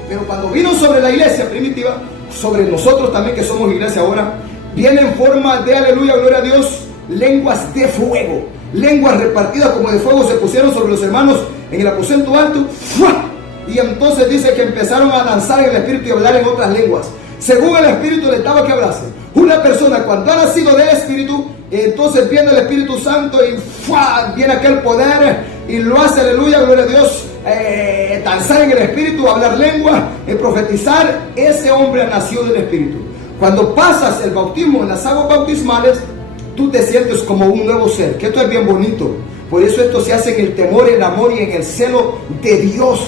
Pero cuando vino sobre la iglesia primitiva, sobre nosotros también que somos iglesia ahora, viene en forma de, aleluya, gloria a Dios, lenguas de fuego. Lenguas repartidas como de fuego se pusieron sobre los hermanos en el aposento alto, ¡fua!, y entonces dice que empezaron a danzar en el Espíritu y a hablar en otras lenguas, según el Espíritu les daba que hablase. Una persona cuando ha nacido del Espíritu, entonces viene el Espíritu Santo y ¡fua!, viene aquel poder y lo hace, aleluya, gloria a Dios, danzar en el Espíritu, hablar lengua, profetizar. Ese hombre nació del Espíritu. Cuando pasas el bautismo en las aguas bautismales, tú te sientes como un nuevo ser, que esto es bien bonito. Por eso esto se hace en el temor, en el amor y en el celo de Dios.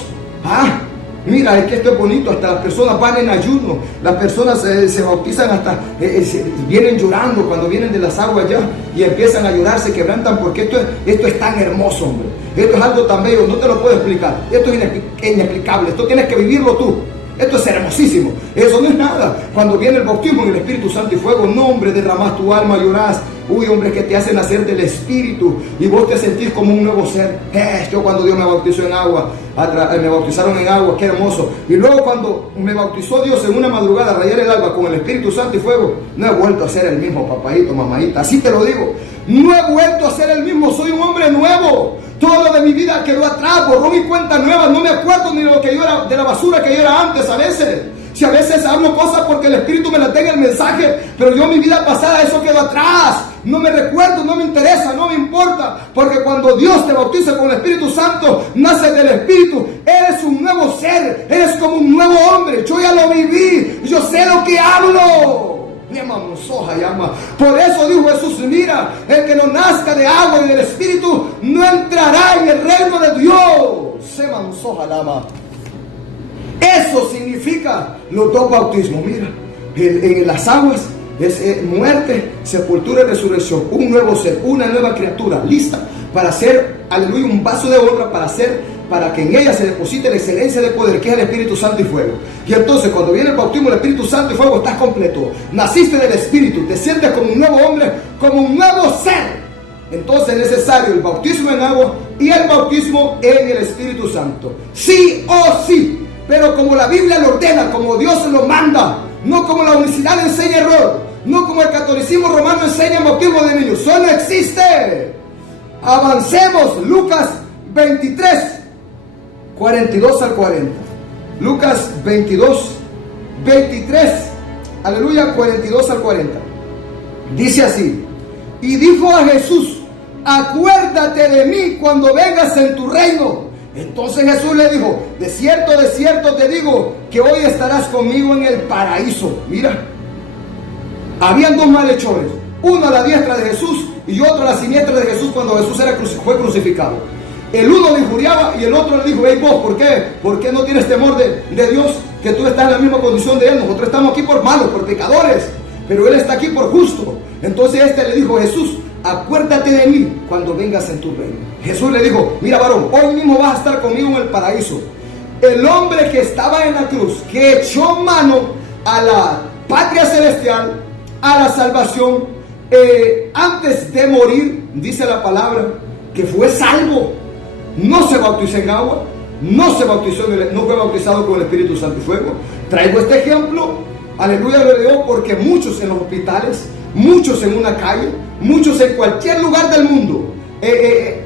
Mira, es que esto es bonito. Hasta las personas van en ayuno, las personas se bautizan, hasta vienen llorando cuando vienen de las aguas ya y empiezan a llorar, se quebrantan, porque esto es tan hermoso, hombre. Esto es algo tan bello, no te lo puedo explicar. Esto es inexplicable, esto tienes que vivirlo tú. Esto es hermosísimo. Eso no es nada. Cuando viene el bautismo en el Espíritu Santo y fuego, no, hombre, derramás tu alma, llorás. Uy, hombre, que te hace nacer del Espíritu y vos te sentís como un nuevo ser. Yo cuando Dios me bautizó en agua, me bautizaron en agua, qué hermoso. Y luego cuando me bautizó Dios en una madrugada, a rayar el alba con el Espíritu Santo y fuego, no he vuelto a ser el mismo, papadito, mamadita. Así te lo digo. No he vuelto a ser el mismo, soy un hombre nuevo. Todo lo de mi vida quedó atrás, borró mi cuenta nueva. No me acuerdo ni de lo que yo era, de la basura que yo era antes a veces. Si a veces hablo cosas porque el Espíritu me la tenga el mensaje, pero yo mi vida pasada, eso quedó atrás. No me recuerdo, no me interesa, no me importa, porque cuando Dios te bautiza con el Espíritu Santo, naces del Espíritu, eres un nuevo ser, eres como un nuevo hombre. Yo ya lo viví, yo sé lo que hablo. Por eso dijo Jesús, mira, el que no nazca de agua y del Espíritu no entrará en el reino de Dios. Eso significa los dos bautismos. Mira, en las aguas es muerte, sepultura y resurrección. Un nuevo ser, una nueva criatura, lista para ser, aleluya, un vaso de honra para que en ella se deposite la excelencia de poder, que es el Espíritu Santo y fuego. Y entonces cuando viene el bautismo del Espíritu Santo y fuego, estás completo. Naciste del Espíritu, te sientes como un nuevo hombre, como un nuevo ser. Entonces es necesario el bautismo en agua y el bautismo en el Espíritu Santo. Sí o sí, pero como la Biblia lo ordena, como Dios lo manda, no como la unicidad enseña error, no como el catolicismo romano enseña el bautismo de niños. Eso no existe. Avancemos. Lucas 23, 42 al 40. Lucas 22, 23, aleluya, 42 al 40. Dice así: y dijo a Jesús, acuérdate de mí cuando vengas en tu reino. Entonces Jesús le dijo, de cierto te digo, que hoy estarás conmigo en el paraíso. Mira, habían dos malhechores, uno a la diestra de Jesús y otro a la siniestra de Jesús cuando Jesús fue crucificado. El uno le injuriaba y el otro le dijo, hey vos, ¿por qué? ¿Por qué no tienes temor de Dios? Que tú estás en la misma condición de él. Nosotros estamos aquí por malos, por pecadores, pero él está aquí por justo. Entonces este le dijo, Jesús, acuérdate de mí cuando vengas en tu reino. Jesús le dijo, mira varón, hoy mismo vas a estar conmigo en el paraíso. El hombre que estaba en la cruz, que echó mano a la patria celestial, a la salvación, antes de morir, dice la palabra, que fue salvo. No se bautizó en agua, no fue bautizado con el Espíritu Santo y fuego. Traigo este ejemplo, aleluya, lo digo, porque muchos en los hospitales, muchos en una calle, muchos en cualquier lugar del mundo,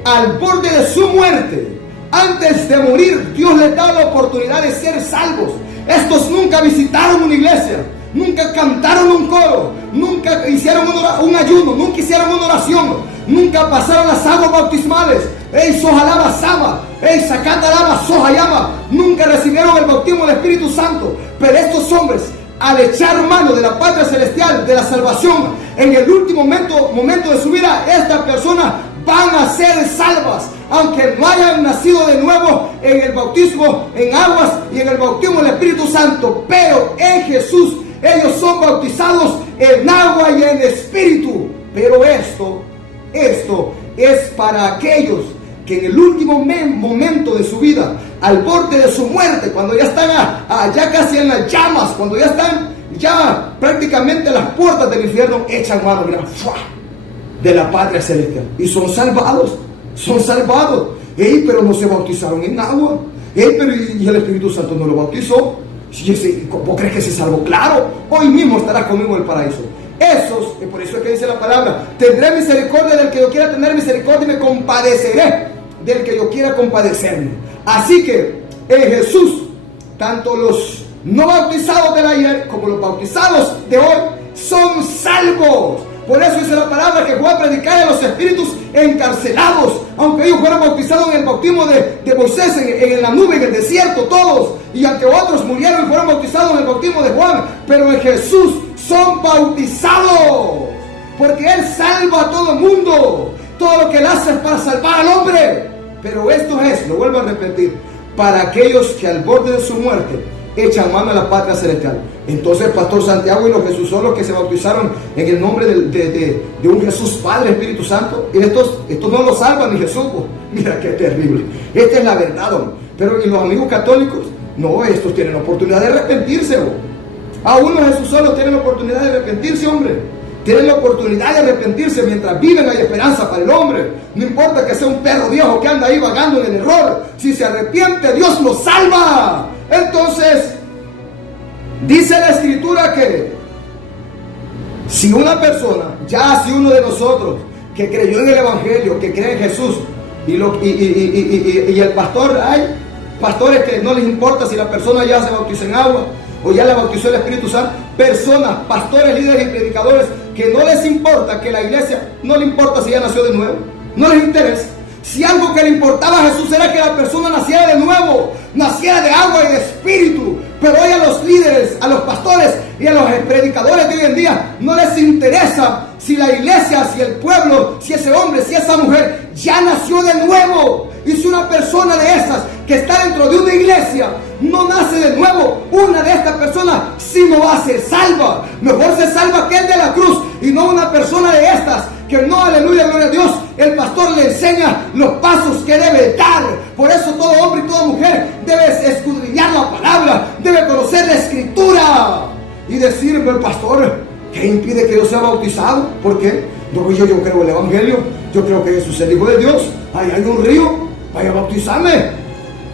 al borde de su muerte, antes de morir, Dios les da la oportunidad de ser salvos. Estos nunca visitaron una iglesia, nunca cantaron un coro, nunca hicieron un ayuno, nunca hicieron una oración, nunca pasaron las aguas bautismales. Ey, sojalaba sama, ey, sacandalaba, sojayama, nunca recibieron el bautismo del Espíritu Santo. Pero estos hombres, al echar mano de la patria celestial, de la salvación, en el último momento de su vida, estas personas van a ser salvas, aunque no hayan nacido de nuevo en el bautismo en aguas y en el bautismo del Espíritu Santo. Pero en Jesús ellos son bautizados en agua y en espíritu. Pero esto es para aquellos que en el último momento de su vida, al borde de su muerte, cuando ya están ya casi en las llamas, cuando ya están ya prácticamente a las puertas del infierno, echan mano, mira, de la patria celestial y son salvados. Pero no se bautizaron en agua. Pero y el Espíritu Santo no lo bautizó. ¿Vos crees que se salvó? Claro, hoy mismo estarás conmigo en el paraíso. Esos, y por eso es que dice la palabra, tendré misericordia del que yo quiera tener misericordia y me compadeceré del que yo quiera compadecerme. Así que en Jesús, tanto los no bautizados del ayer como los bautizados de hoy son salvos. Por eso dice la palabra que fue a predicar a los espíritus encarcelados, aunque ellos fueron bautizados en el bautismo de Moisés, en la nube, en el desierto, todos, y aunque otros murieron y fueron bautizados en el bautismo de Juan, pero en Jesús son bautizados, porque Él salva a todo el mundo. Todo lo que Él hace es para salvar al hombre. Pero esto es, lo vuelvo a repetir, para aquellos que al borde de su muerte echan mano a la patria celestial. Entonces el pastor Santiago y los Jesús son los que se bautizaron en el nombre de un Jesús Padre, Espíritu Santo. Y estos no los salvan ni Jesús. Mira qué terrible. Esta es la verdad, hombre. Pero y los amigos católicos, no, estos tienen la oportunidad de arrepentirse. Aún los Jesús solo tienen la oportunidad de arrepentirse, hombre. Tienen la oportunidad de arrepentirse. Mientras viven hay esperanza para el hombre. No importa que sea un perro viejo que anda ahí vagando en el error. Si se arrepiente, Dios lo salva. Entonces, dice la Escritura que si una persona, ya si uno de nosotros que creyó en el Evangelio, que cree en Jesús, y el pastor, hay pastores que no les importa si la persona ya se bautizó en agua o ya la bautizó el Espíritu Santo, personas, pastores, líderes y predicadores que no les importa que la iglesia, no le importa si ya nació de nuevo, no les interesa. Si algo que le importaba a Jesús era que la persona naciera de nuevo, naciera de agua y de espíritu. Pero hoy a los líderes, a los pastores y a los predicadores de hoy en día no les interesa si la iglesia, si el pueblo, si ese hombre, si esa mujer ya nació de nuevo. Y si una persona de estas que está dentro de una iglesia no nace de nuevo, una de estas personas sí no va a ser salva. Mejor se salva aquel de la cruz y no una persona de estas que no, aleluya, gloria a Dios, el pastor le enseña los pasos que debe dar. Por eso todo hombre y toda mujer debe escudriñar la palabra, debe conocer la escritura y decirme, el pastor, ¿qué impide que yo sea bautizado? ¿Por qué? No, yo creo el evangelio, yo creo que Jesús es el Hijo de Dios, ahí hay un río, vaya a bautizarme.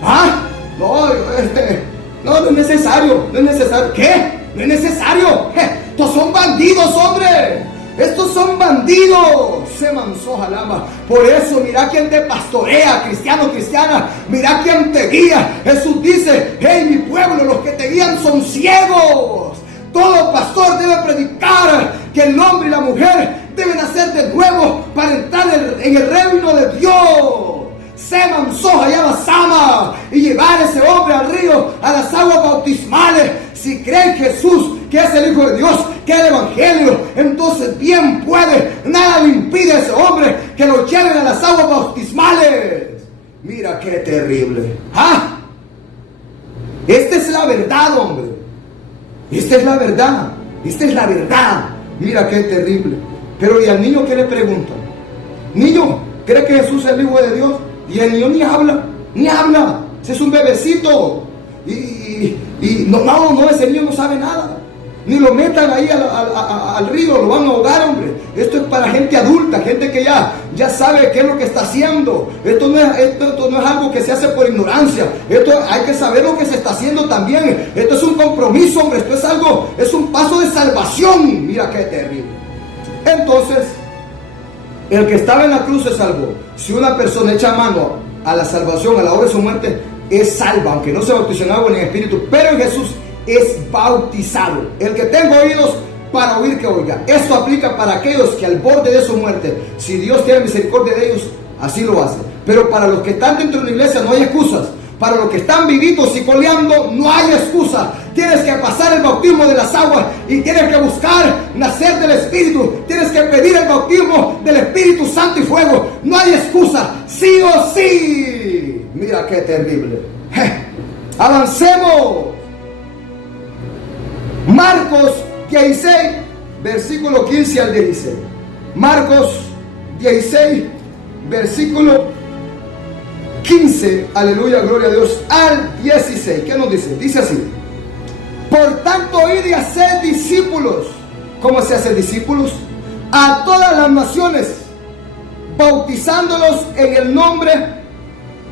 Ah, no es necesario, no es necesario. ¿Qué? No es necesario. Estos son bandidos, hombre. Estos son bandidos. Se manzó jalama. Por eso, mira quién te pastorea, cristiano, cristiana. Mira quién te guía. Jesús dice, hey, mi pueblo, los que te guían son ciegos. Todo pastor debe predicar que el hombre y la mujer deben nacer de nuevo para entrar en el reino de Dios. Seman soja y abasama y llevar a ese hombre al río, a las aguas bautismales. Si cree Jesús que es el Hijo de Dios, que es el Evangelio, entonces bien puede, nada le impide a ese hombre que lo lleven a las aguas bautismales. Mira qué terrible. ¿Ah? Esta es la verdad, hombre. Esta es la verdad. Esta es la verdad. Mira qué terrible. Pero ¿y al niño qué le preguntan? Niño, ¿cree que Jesús es el Hijo de Dios? Y el niño ni habla. Ese es un bebecito. Y no, ese niño no sabe nada. Ni lo metan ahí al río, lo van a ahogar, hombre. Esto es para gente adulta, gente que ya sabe qué es lo que está haciendo. Esto no es algo que se hace por ignorancia. Esto hay que saber lo que se está haciendo también. Esto es un compromiso, hombre. Esto es algo, es un paso de salvación. Mira qué terrible. Entonces, el que estaba en la cruz se salvó. Si una persona echa mano a la salvación a la hora de su muerte, es salva, aunque no se bautizó en agua ni en espíritu, pero en Jesús es bautizado. El que tenga oídos para oír, que oiga. Esto aplica para aquellos que al borde de su muerte, si Dios tiene misericordia de ellos, así lo hace. Pero para los que están dentro de la iglesia no hay excusas. Para los que están vivitos y coleando no hay excusa. Tienes que pasar el bautismo de las aguas y tienes que buscar nacer del Espíritu. Tienes que pedir el bautismo del Espíritu Santo y fuego. No hay excusa, sí o sí. Mira qué terrible. Avancemos. Marcos 16, versículo 15 al 16. Marcos 16, versículo 15, aleluya, gloria a Dios, al 16. ¿Qué nos dice? Dice así: por tanto, id y haced discípulos. ¿Cómo se hace discípulos? A todas las naciones, bautizándolos en el nombre.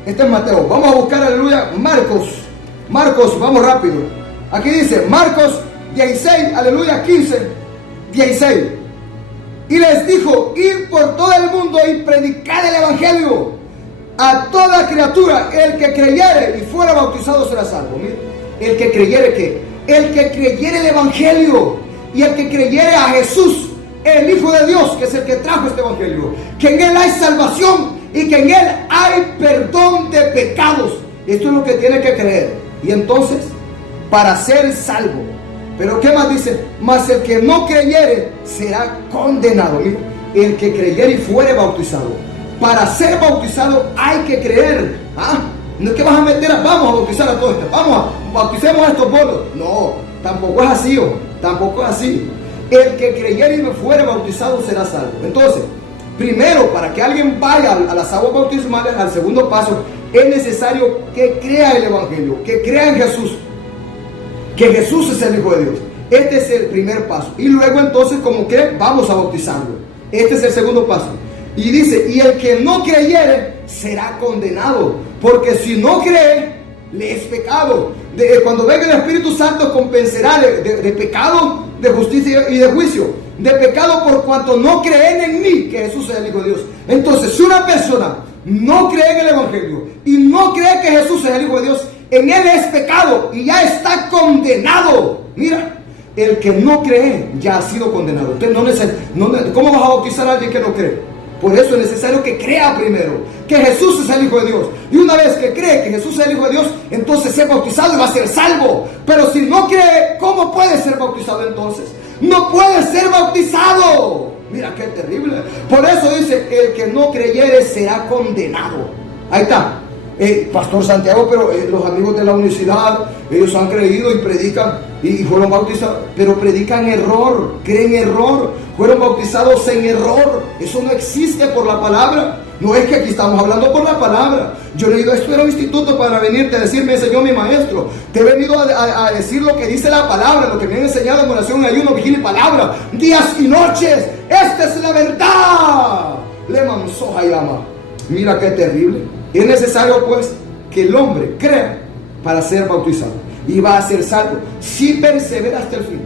Este es Mateo. Vamos a buscar, aleluya, Marcos, vamos rápido. Aquí dice Marcos 16, aleluya, 15, 16. Y les dijo: id por todo el mundo y predicad el evangelio a toda criatura. El que creyere y fuera bautizado será salvo. Mira, el que creyere, ¿qué? El que creyere el evangelio y el que creyere a Jesús, el Hijo de Dios, que es el que trajo este evangelio, que en él hay salvación y que en él hay perdón de pecados. Esto es lo que tiene que creer. Y entonces, para ser salvo. Pero ¿qué más dice? Mas el que no creyere será condenado. Mira, el que creyere y fuere bautizado. Para ser bautizado hay que creer. No es que vas a meter, vamos a bautizar a todos estos, bauticemos a estos bolos. No, tampoco es así, tampoco es así. El que creyere y fuere bautizado será salvo. Entonces, primero, para que alguien vaya a las aguas bautismales, al segundo paso, es necesario que crea el evangelio, que crea en Jesús, que Jesús es el Hijo de Dios. Este es el primer paso. Y luego entonces, como cree, vamos a bautizarlo. Este es el segundo paso. Y dice: y el que no creyere será condenado, porque si no cree, le es pecado. Cuando venga el Espíritu Santo, compensará de pecado, de justicia y de juicio. De pecado por cuanto no creen en mí, que Jesús es el Hijo de Dios. Entonces, si una persona no cree en el Evangelio y no cree que Jesús es el Hijo de Dios, en él es pecado y ya está condenado. Mira, el que no cree ya ha sido condenado. Usted ¿cómo vas a bautizar a alguien que no cree? Por eso es necesario que crea primero que Jesús es el Hijo de Dios. Y una vez que cree que Jesús es el Hijo de Dios, entonces es bautizado y va a ser salvo. Pero si no cree, ¿cómo puede ser bautizado entonces? No puede ser bautizado. Mira qué terrible. Por eso dice, el que no creyere será condenado. Ahí está. Pastor Santiago, pero los amigos de la universidad, ellos han creído y predican y fueron bautizados, pero predican error, creen error, fueron bautizados en error. Eso no existe por la palabra. No es que aquí estamos hablando por la palabra. Yo no he ido a estudiar a un instituto para venirte a decir, me enseñó mi maestro. Te he venido a decir lo que dice la palabra, lo que me han enseñado en oración, ayuno, vigilia y palabra, días y noches. Esta es la verdad. Le manzó Hayama. Mira qué terrible. Es necesario pues que el hombre crea para ser bautizado y va a ser salvo si persevera hasta el fin.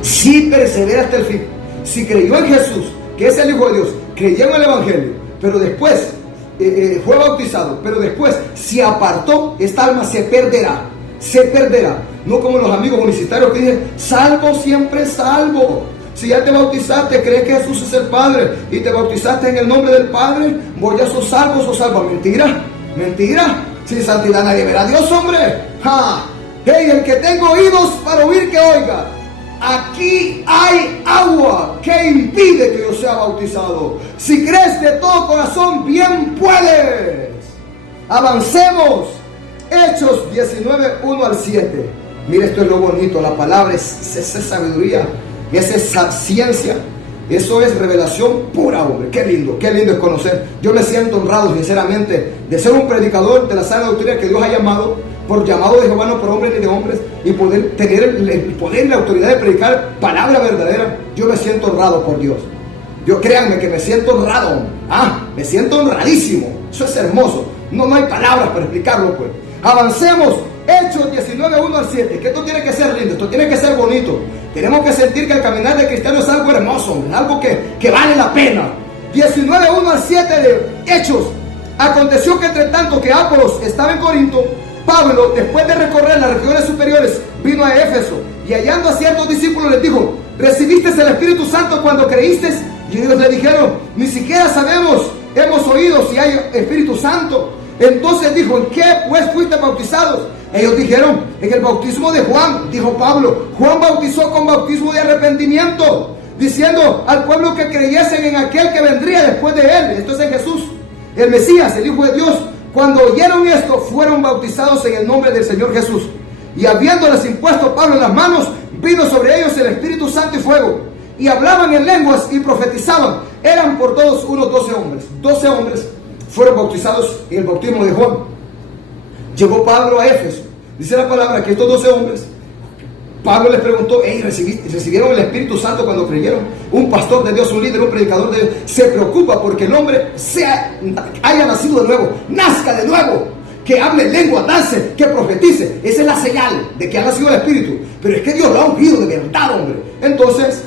Si persevera hasta el fin. Si creyó en Jesús, que es el Hijo de Dios, creyó en el Evangelio, pero después fue bautizado, pero después se apartó, esta alma se perderá. Se perderá. No como los amigos universitarios que dicen, salvo siempre salvo. Si ya te bautizaste, crees que Jesús es el Padre y te bautizaste en el nombre del Padre, vos ya sos salvo. Mentira, mentira. Sin santidad nadie verá a Dios, hombre. ¡Ja! Hey, el que tenga oídos para oír, que oiga. Aquí hay agua que impide que yo sea bautizado. Si crees de todo corazón, bien puedes. Avancemos. Hechos 19, 1 al 7. Mira, esto es lo bonito. La palabra es sabiduría. Esa es ciencia, eso es revelación pura, hombre. Qué lindo es conocer. Yo me siento honrado, sinceramente, de ser un predicador de la sana doctrina que Dios ha llamado, por llamado de Jehová, no por hombres ni de hombres, y poder tener el poder y la autoridad de predicar palabra verdadera. Yo me siento honrado por Dios. Yo, créanme que me siento honrado. Me siento honradísimo. Eso es hermoso. No hay palabras para explicarlo, pues. Avancemos. Hechos 19, 1 al 7. Que esto tiene que ser lindo, esto tiene que ser bonito. Tenemos que sentir que el caminar de cristiano es algo hermoso, hombre, algo que vale la pena. 19, 1 al 7 de Hechos. Aconteció que entre tanto que Apolos estaba en Corinto, Pablo, después de recorrer las regiones superiores, vino a Éfeso y hallando a ciertos discípulos les dijo, ¿recibiste el Espíritu Santo cuando creíste? Y ellos le dijeron, ni siquiera sabemos, hemos oído si hay Espíritu Santo. Entonces dijo, ¿en qué pues fuiste bautizados? Ellos dijeron, en el bautismo de Juan. Dijo Pablo, Juan bautizó con bautismo de arrepentimiento, diciendo al pueblo que creyesen en aquel que vendría después de él. Esto es en Jesús, el Mesías, el Hijo de Dios. Cuando oyeron esto, fueron bautizados en el nombre del Señor Jesús. Y habiéndoles impuesto Pablo en las manos, vino sobre ellos el Espíritu Santo y fuego. Y hablaban en lenguas y profetizaban. Eran por todos unos 12 hombres. 12 hombres fueron bautizados en el bautismo de Juan. Llegó Pablo a Éfeso. Dice la palabra que estos 12 hombres, Pablo les preguntó, ¿recibieron el Espíritu Santo cuando creyeron? Un pastor de Dios, un líder, un predicador de Dios, se preocupa porque el hombre haya nacido de nuevo, nazca de nuevo, que hable lengua, dance, que profetice. Esa es la señal de que ha nacido el Espíritu. Pero es que Dios lo ha ungido de verdad, hombre. Entonces,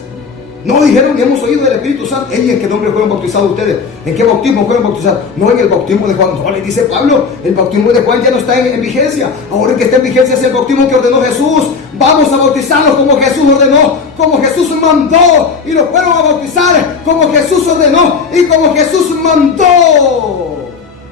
no dijeron ni hemos oído del Espíritu Santo. ¿En qué nombre fueron bautizados ustedes? ¿En qué bautismo fueron bautizados? No, en el bautismo de Juan. No, le dice Pablo, el bautismo de Juan ya no está en vigencia. Ahora el que está en vigencia es el bautismo que ordenó Jesús. Vamos a bautizarlos como Jesús ordenó, como Jesús mandó. Y los fueron a bautizar como Jesús ordenó y como Jesús mandó.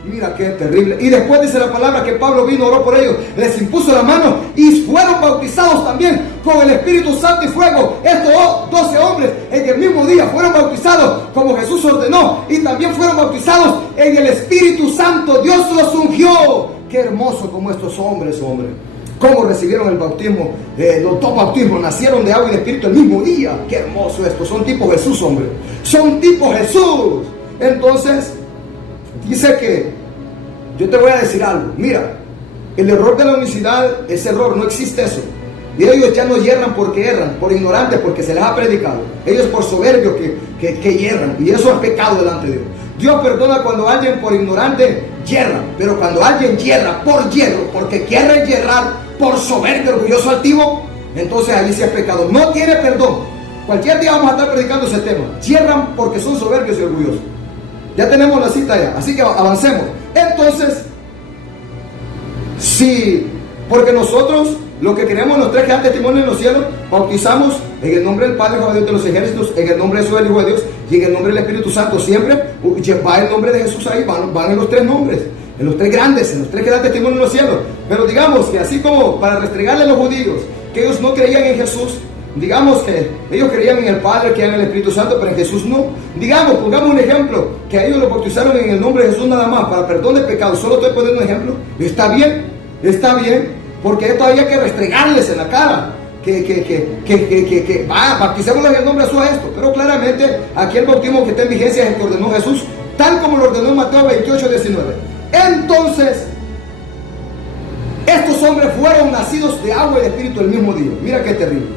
Mira qué terrible. Y después dice la palabra que Pablo vino, oró por ellos, les impuso la mano y fueron bautizados también con el Espíritu Santo y fuego. Estos 12 hombres en el mismo día fueron bautizados como Jesús ordenó y también fueron bautizados en el Espíritu Santo. Dios los ungió. Qué hermoso como estos hombres, hombre. Cómo recibieron el bautismo, los dos bautismos nacieron de agua y de Espíritu el mismo día. Qué hermoso esto. Son tipo Jesús, hombre. Son tipo Jesús. Entonces, dice que yo te voy a decir algo. Mira, el error de la unicidad es error, no existe eso. Y ellos ya no yerran porque erran, por ignorantes, porque se les ha predicado. Ellos por soberbios que yerran. Y eso es pecado delante de Dios. Dios perdona cuando alguien por ignorante yerra. Pero cuando alguien yerra por hierro, porque quiere yerrar por soberbio, orgulloso, altivo, entonces allí sí es pecado. No tiene perdón. Cualquier día vamos a estar predicando ese tema. Yerran porque son soberbios y orgullosos. Ya tenemos la cita ya, así que avancemos. Entonces, sí, porque nosotros lo que queremos los tres que dan testimonio en los cielos, bautizamos en el nombre del Padre, Hijo de Dios de los ejércitos, en el nombre de Jesús, el Hijo de Dios, Y en el nombre del Espíritu Santo siempre va el nombre de Jesús ahí, van en los 3 nombres, en los 3 grandes, en los 3 que dan testimonio en los cielos. Pero digamos que así como para restregarle a los judíos que ellos no creían en Jesús, digamos que ellos creían en el Padre, creían en el Espíritu Santo, pero en Jesús no. Digamos, pongamos un ejemplo, que a ellos los bautizaron en el nombre de Jesús nada más, para perdón de pecados. Solo estoy poniendo un ejemplo. Está bien, porque esto había que restregarles en la cara. Bauticémoslos en el nombre de Jesús a esto. Pero claramente aquí el bautismo que está en vigencia es el que ordenó Jesús, tal como lo ordenó en Mateo 28:19. Entonces, estos hombres fueron nacidos de agua y de espíritu el mismo día. Mira qué terrible.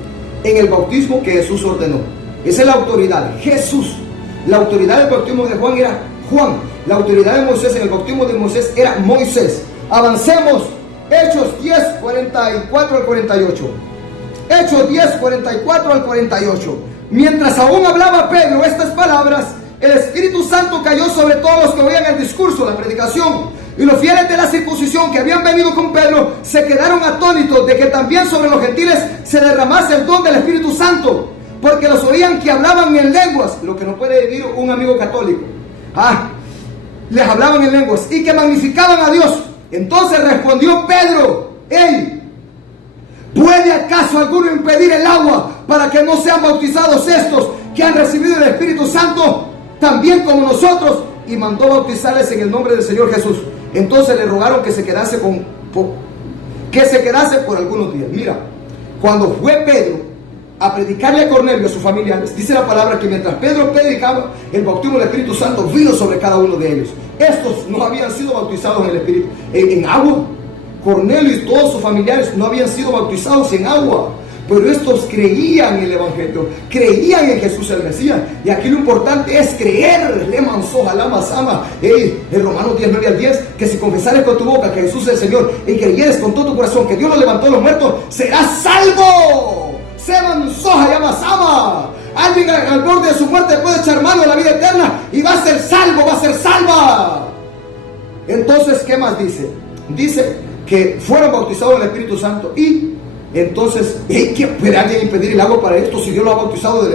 En el bautismo que Jesús ordenó. Esa es la autoridad. Jesús. La autoridad del bautismo de Juan era Juan. La autoridad de Moisés en el bautismo de Moisés era Moisés. Avancemos. Hechos 10, 44 al 48. Hechos 10, 44 al 48. Mientras aún hablaba Pedro estas palabras, el Espíritu Santo cayó sobre todos los que oían el discurso, la predicación. Y los fieles de la circuncisión que habían venido con Pedro se quedaron atónitos de que también sobre los gentiles se derramase el don del Espíritu Santo, porque los oían que hablaban en lenguas, lo que no puede decir un amigo católico. Les hablaban en lenguas y que magnificaban a Dios. Entonces respondió Pedro: ¿puede acaso alguno impedir el agua para que no sean bautizados estos que han recibido el Espíritu Santo también como nosotros? Y mandó bautizarles en el nombre del Señor Jesús. Entonces le rogaron que se quedase por algunos días. Mira, cuando fue Pedro a predicarle a Cornelio, a sus familiares, dice la palabra que mientras Pedro predicaba, el bautismo del Espíritu Santo vino sobre cada uno de ellos. Estos no habían sido bautizados en el Espíritu, en agua. Cornelio y todos sus familiares no habían sido bautizados en agua, pero estos creían en el Evangelio, creían en Jesús el Mesías. Y aquí lo importante es creer. El Romanos 10, 9 al 10, que si confesares con tu boca que Jesús es el Señor y creyeres con todo tu corazón que Dios lo levantó de los muertos, serás salvo. Alguien al borde de su muerte puede echar mano a la vida eterna y va a ser salvo, va a ser salva. Entonces, ¿qué más dice? Dice que fueron bautizados en el Espíritu Santo. Y entonces, ¿qué puede alguien impedir el agua para esto si Dios los ha bautizado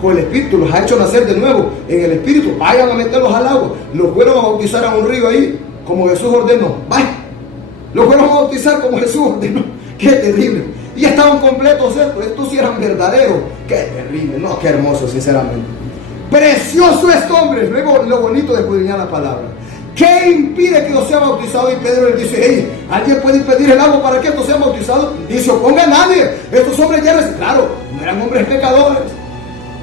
con el Espíritu? Los ha hecho nacer de nuevo en el Espíritu. Vayan a meterlos al agua. Los fueron a bautizar a un río ahí, como Jesús ordenó. Vayan. Los fueron a bautizar como Jesús ordenó. Qué terrible. Y estaban completos estos. Estos sí eran verdaderos. Qué terrible. No, qué hermoso, sinceramente. Precioso este hombre. Luego, lo bonito de escudriñar la palabra. ¿Qué impide que yo sea bautizado? Y Pedro le dice: ¿alguien puede impedir el agua para que estos sean bautizados? Y se oponga a nadie. Estos hombres ya claro, no eran hombres pecadores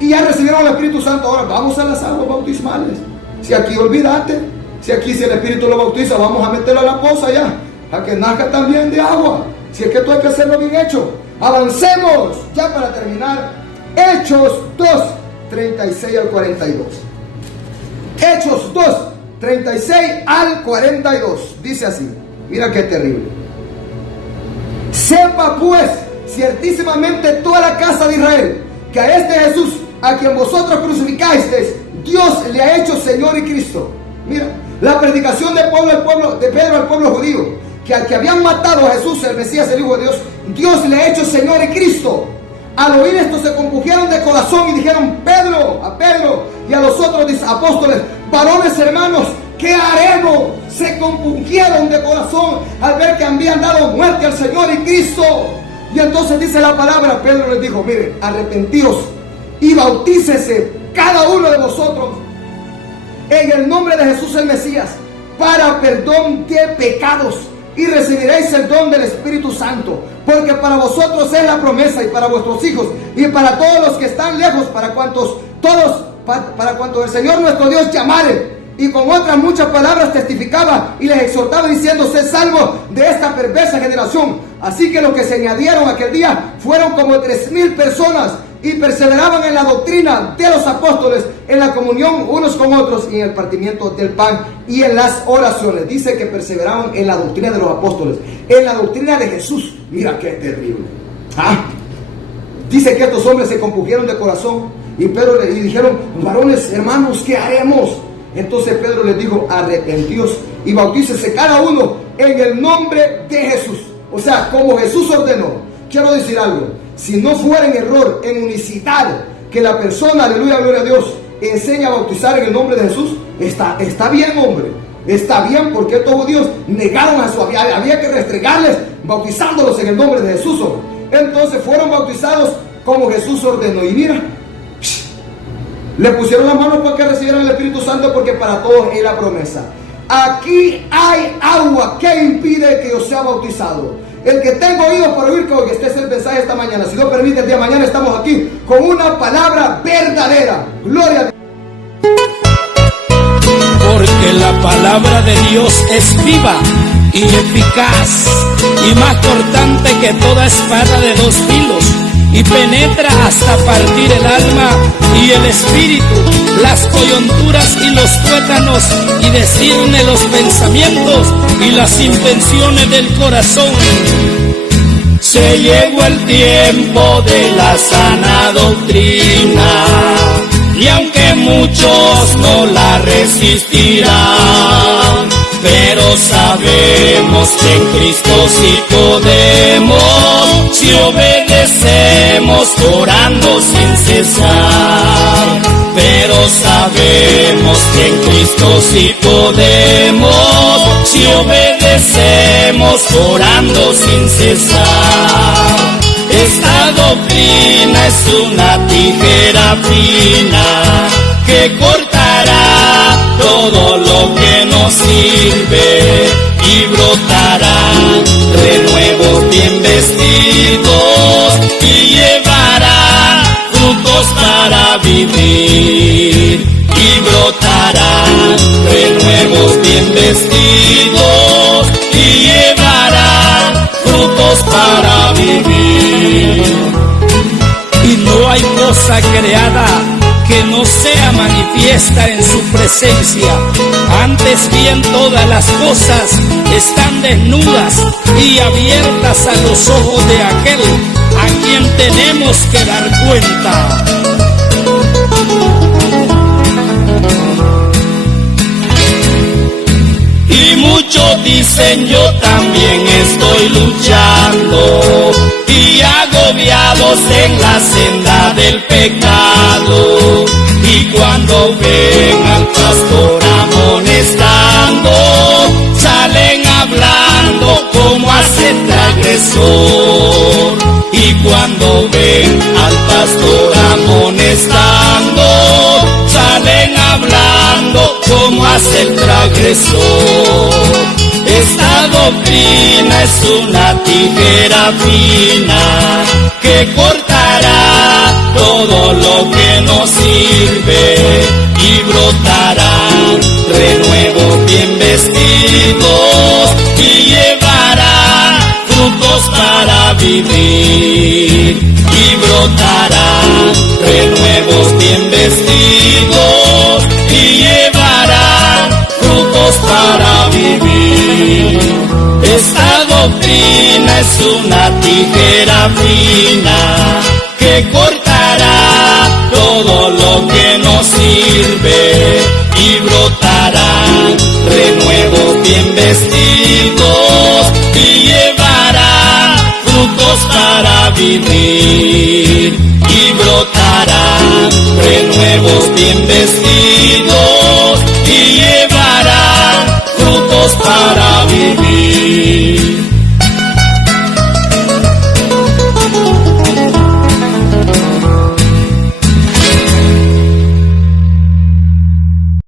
y ya recibieron el Espíritu Santo. Ahora vamos a las aguas bautismales. Si aquí olvídate, si el Espíritu lo bautiza, vamos a meterlo a la poza ya, a que nazca también de agua. Si es que esto hay que hacerlo bien hecho. Avancemos ya para terminar. Hechos 2, 36 al 42. Hechos 2, 36 al 42. Dice así. Mira qué terrible. Sepa pues ciertísimamente toda la casa de Israel que a este Jesús, a quien vosotros crucificasteis, Dios le ha hecho Señor y Cristo. Mira, la predicación de Pedro al pueblo judío, que al que habían matado a Jesús, el Mesías, el Hijo de Dios, Dios le ha hecho Señor y Cristo. Al oír esto se compungieron de corazón y dijeron a Pedro y a los otros apóstoles: varones hermanos, ¿qué haremos? Se compungieron de corazón al ver que habían dado muerte al Señor y Cristo. Y entonces dice la palabra, Pedro les dijo: miren, arrepentíos y bautícese cada uno de vosotros en el nombre de Jesús el Mesías para perdón de pecados, y recibiréis el don del Espíritu Santo, porque para vosotros es la promesa, y para vuestros hijos, y para todos los que están lejos, para cuantos el Señor nuestro Dios llamare. Y con otras muchas palabras testificaba y les exhortaba diciendo: sed salvos de esta perversa generación. Así que los que se añadieron aquel día fueron como 3,000 personas, y perseveraban en la doctrina de los apóstoles, en la comunión unos con otros, y en el partimiento del pan y en las oraciones. Dice que perseveraban en la doctrina de los apóstoles, en la doctrina de Jesús. Mira qué terrible. Dice que estos hombres se compungieron de corazón, y Pedro y dijeron: varones hermanos, ¿qué haremos? Entonces Pedro les dijo: arrepentíos y bautícese cada uno en el nombre de Jesús. O sea, como Jesús ordenó. Quiero decir algo: si no fuera en error, en unicidad, que la persona, aleluya, gloria a Dios, enseña a bautizar en el nombre de Jesús, está bien, hombre. Está bien, porque estos judíos negaron a su había que restregarles bautizándolos en el nombre de Jesús, hombre. Entonces fueron bautizados como Jesús ordenó. Y mira, le pusieron las manos para que recibieran el Espíritu Santo, porque para todos es la promesa. Aquí hay agua que impide que yo sea bautizado. El que tenga oídos para oír, que este es el mensaje esta mañana. Si Dios permite, el día de mañana estamos aquí con una palabra verdadera. Gloria a Dios. Porque la palabra de Dios es viva y eficaz y más cortante que toda espada de dos filos, y penetra hasta partir el alma y el espíritu, las coyunturas y los tuétanos, y discierne los pensamientos y las intenciones del corazón. Se llegó el tiempo de la sana doctrina, y aunque muchos no la resistirán, pero sabemos que en Cristo sí podemos, si obedecemos orando sin cesar. Pero sabemos que en Cristo sí podemos, si obedecemos orando sin cesar. Esta doctrina es una tijera fina que cortará todo lo que nos sirve, y brotarán renuevos bien vestidos, y llevarán frutos para vivir. Y brotarán renuevos bien vestidos, y llevarán frutos para vivir. Y no hay cosa creada que no sea manifiesta en su presencia. Antes bien, todas las cosas están desnudas y abiertas a los ojos de aquel a quien tenemos que dar cuenta. Y muchos dicen: yo también estoy luchando, y agobiados en la senda del pecado. Y cuando ven al pastor amonestando, salen hablando como hace transgresor. Y cuando ven al pastor amonestando, salen hablando como hace el transgresor. Esta doctrina es una tijera fina que cortará todo lo que nos sirve, y brotarán renuevos bien vestidos, y llevarán frutos para vivir. Y brotarán renuevos bien vestidos, y llevarán frutos para vivir. Esta doctrina es una tijera fina que cortará todo lo que nos sirve, y brotarán renuevos bien vestidos, y llevarán frutos para vivir. Y brotarán renuevos bien vestidos,